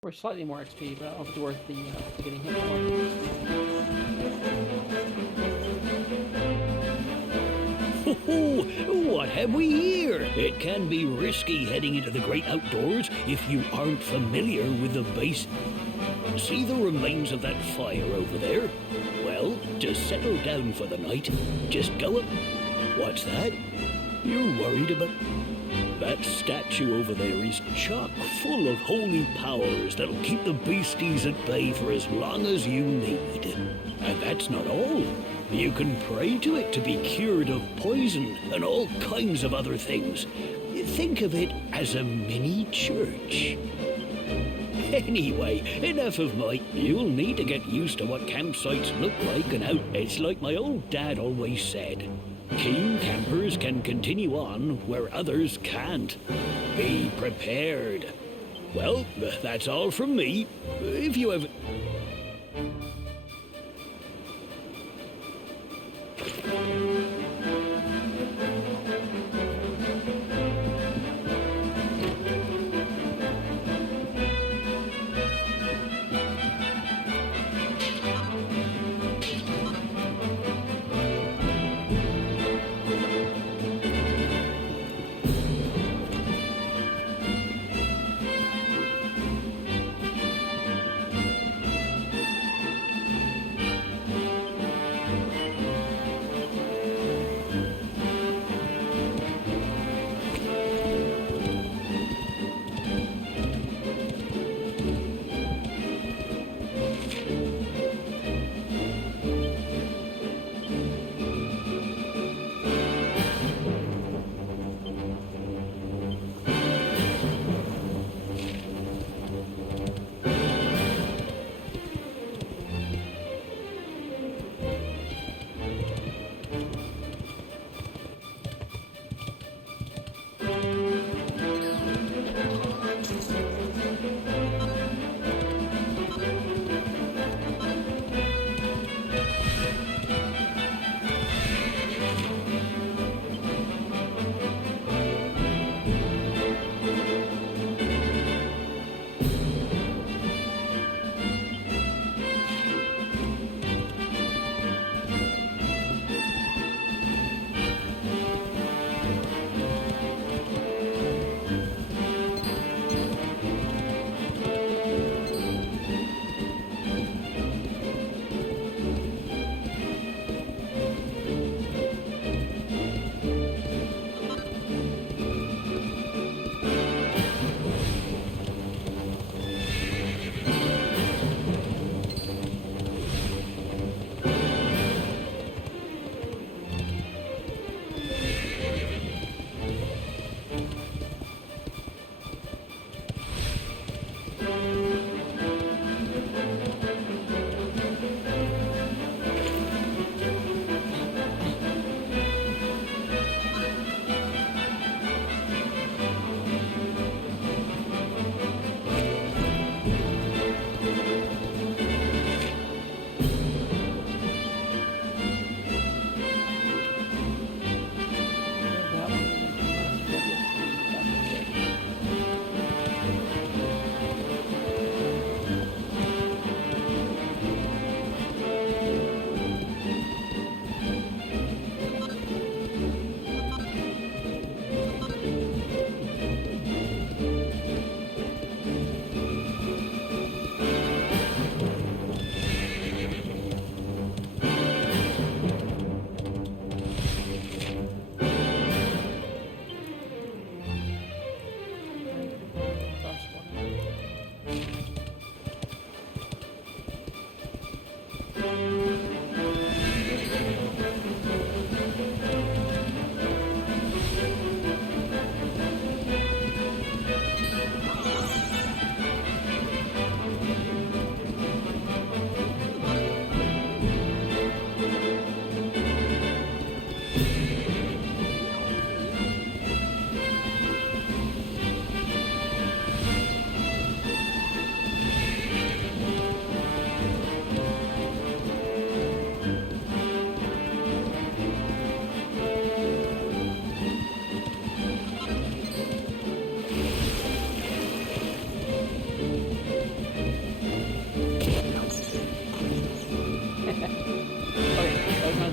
Or slightly more XP, but I'll be worth the getting hit more. What have we here? It can be risky heading into the great outdoors if you aren't familiar with the base. See the remains of that fire over there? Well, to settle down for the night, just go up. What's that? You're worried about... That statue over there is chock full of holy powers that'll keep the beasties at bay for as long as you need. And that's not all. You can pray to it to be cured of poison and all kinds of other things. Think of it as a mini church. Anyway, enough of my... You'll need to get used to what campsites look like and how... It's like my old dad always said. Keen campers can continue on where others can't. Be prepared. Well, that's all from me. If you have...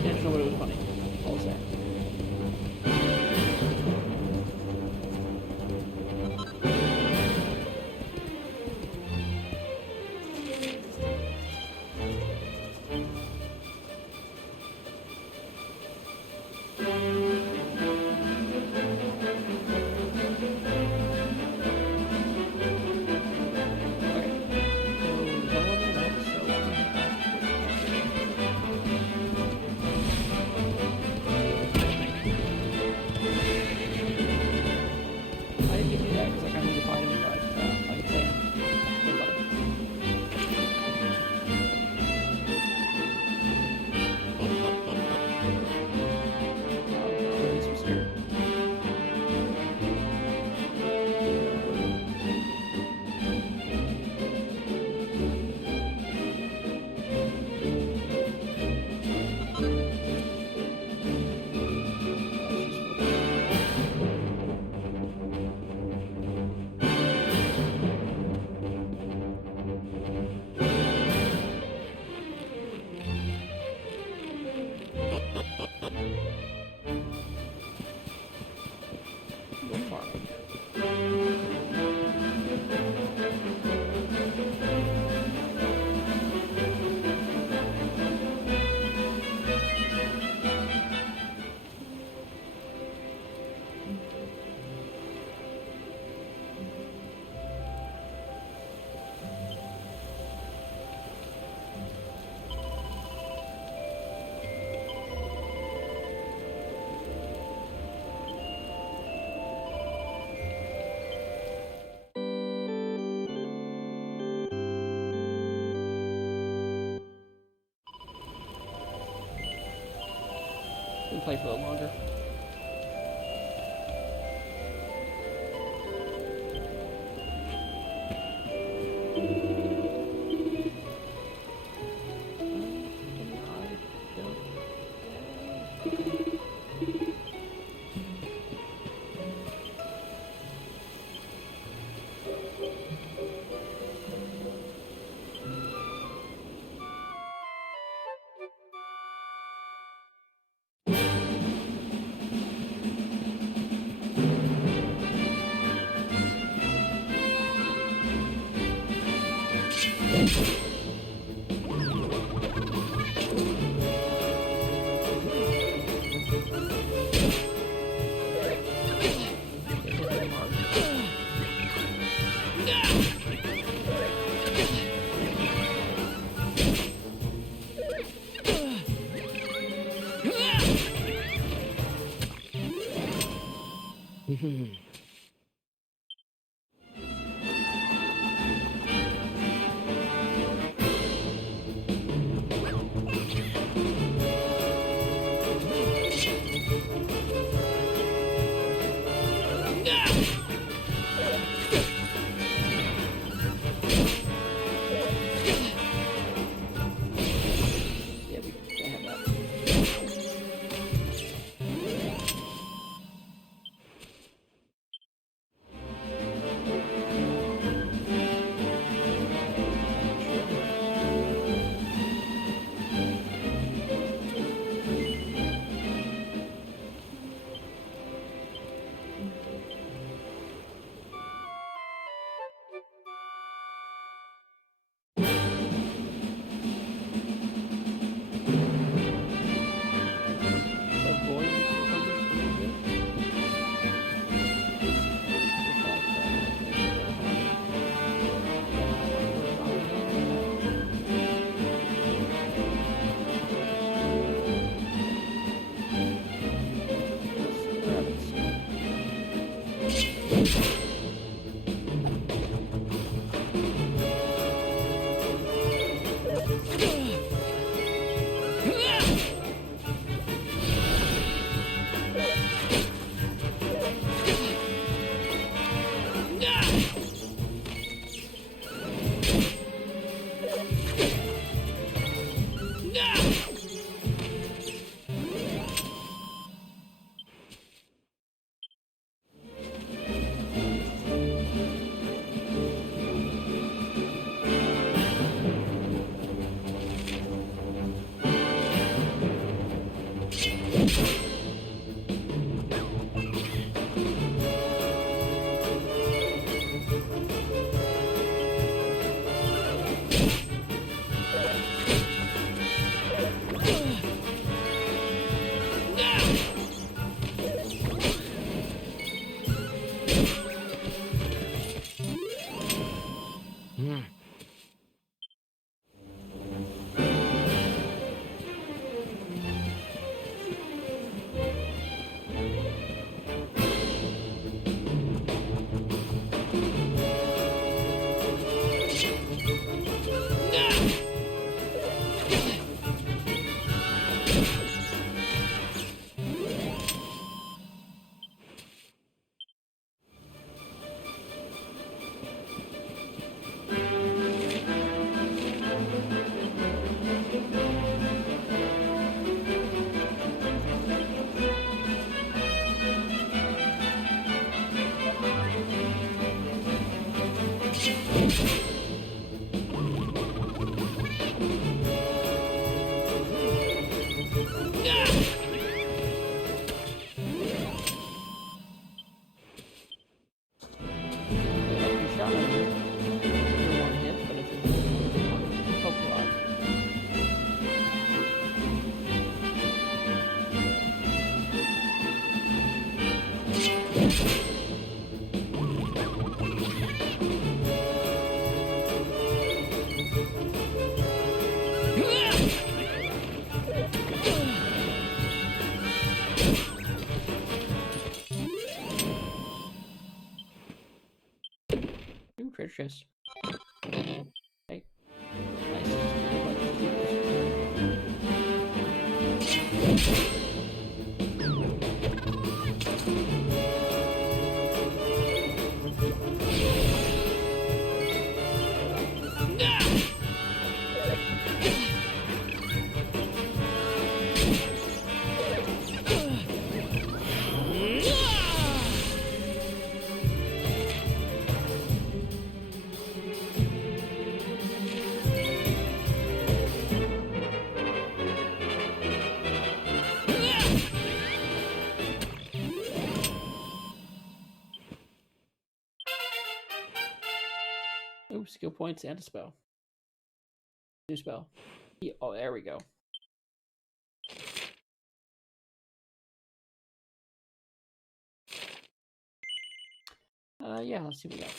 intentional, but it was funny. All the same. I didn't do that because I kind of need to find him, but I can say him. This was here. Go farming. We can play for a little longer. Treasure chest. Okay. Nice. Oh, skill points and a spell. New spell. Oh, there we go. Yeah, let's see what we got.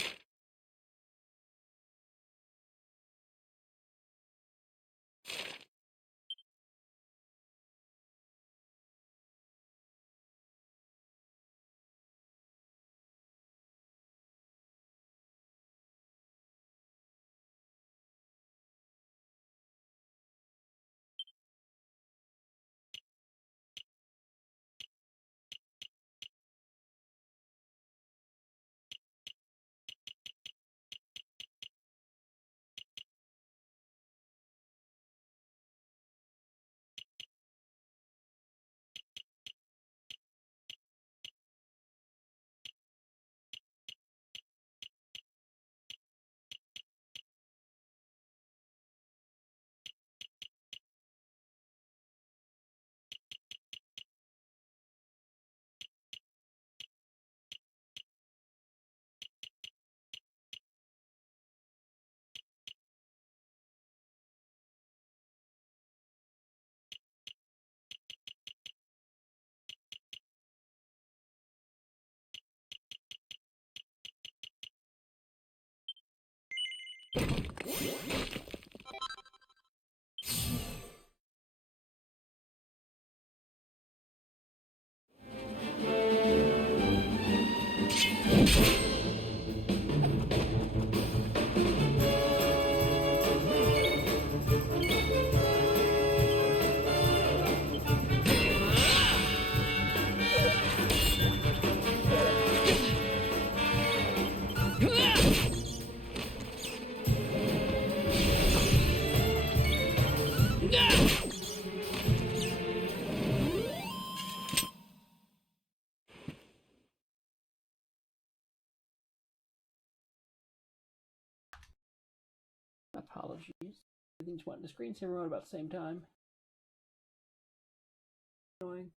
Apologies. Everything's went to screensaver mode about the same time. Annoying.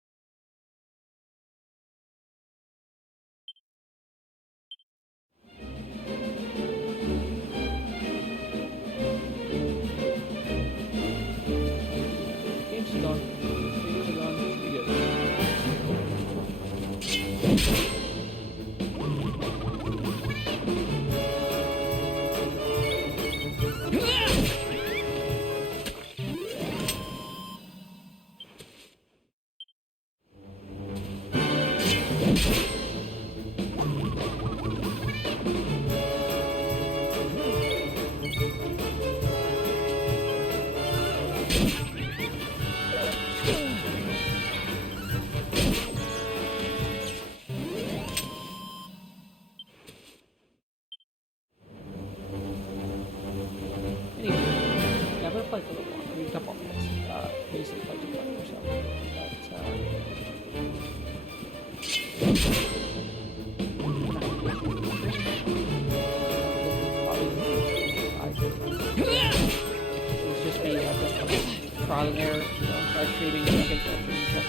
Anyway, yeah, I'm gonna play for a little while. I mean, a couple of minutes. Basically, play to play or so. It was just me, just trial and error, try streaming, against that streaming check.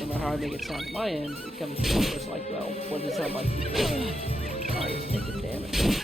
No matter how I make it sound on my end, it comes from just like, well, what does it sound like? Alright, it's taking damage.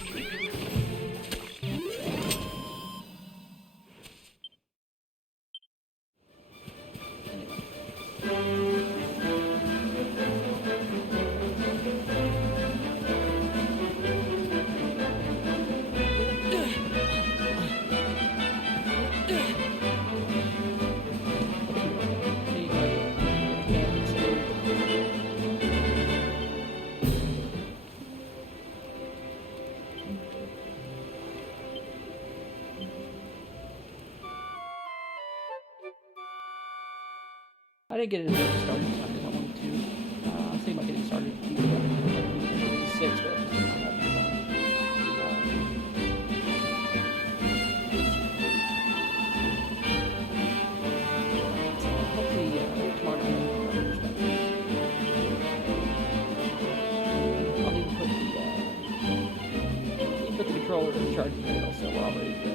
I didn't get it started this time because I wanted to. I was thinking about getting started with 6, but I just did not have enough so hopefully tomorrow night I'll even put the controller in the charging panel so we're all ready to go.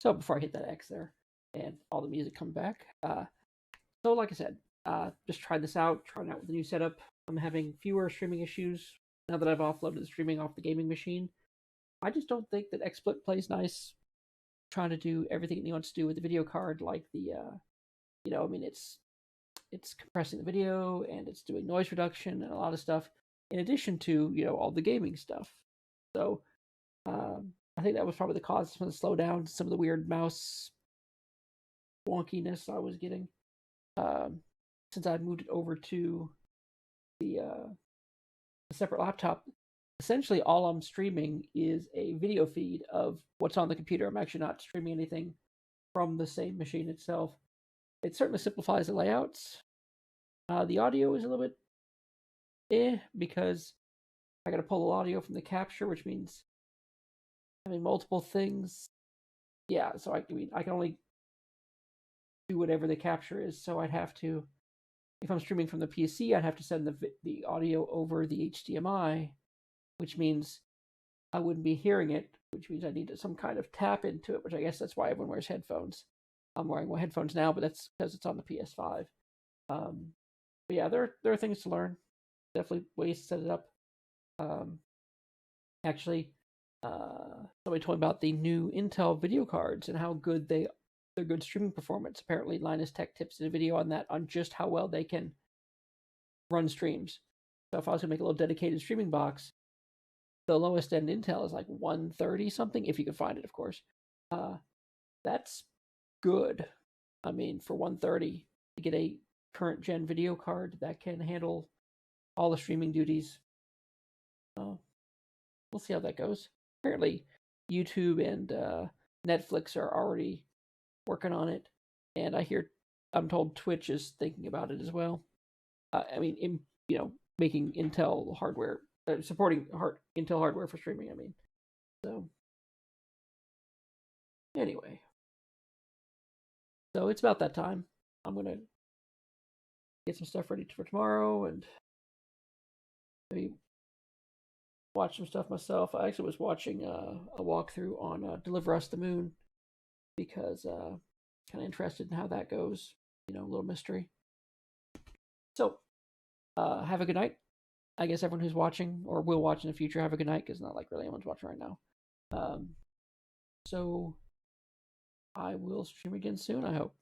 So before I hit that X there, and all the music come back, so like I said, just tried this out, trying out with the new setup. I'm having fewer streaming issues now that I've offloaded the streaming off the gaming machine. I just don't think that XSplit plays nice. Trying to do everything he wants to do with the video card, like the, I mean, it's compressing the video and it's doing noise reduction and a lot of stuff, in addition to all the gaming stuff. So I think that was probably the cause of some of the slowdown, some of the weird mouse wonkiness I was getting. Since I moved it over to the separate laptop, essentially all I'm streaming is a video feed of what's on the computer. I'm actually not streaming anything from the same machine itself. It certainly simplifies the layouts. The audio is a little bit because I got to pull the audio from the capture, which means having multiple things. Yeah, so I can only do whatever the capture is. So I'd have to, if I'm streaming from the PC, I'd have to send the audio over the HDMI, which means I wouldn't be hearing it, which means I need some kind of tap into it, which I guess that's why everyone wears headphones. I'm wearing headphones now, but that's because it's on the PS5. But yeah, there are things to learn. Definitely ways to set it up. Actually, somebody told me about the new Intel video cards and how good they're good streaming performance. Apparently, Linus Tech Tips did a video on that, on just how well they can run streams. So if I was gonna make a little dedicated streaming box, the lowest end Intel is like 130 something, if you can find it, of course. That's good. I mean, for 130 to get a current gen video card that can handle all the streaming duties. We'll see how that goes. Apparently, YouTube and Netflix are already working on it, and I'm told Twitch is thinking about it as well. I mean, making Intel hardware, supporting Intel hardware for streaming. I mean, so anyway, so it's about that time. I'm gonna get some stuff ready for tomorrow, and maybe watch some stuff myself. I actually was watching a walkthrough on Deliver Us the Moon because kind of interested in how that goes. You know, a little mystery. So, have a good night. I guess everyone who's watching or will watch in the future, have a good night, because not like really anyone's watching right now. So, I will stream again soon, I hope.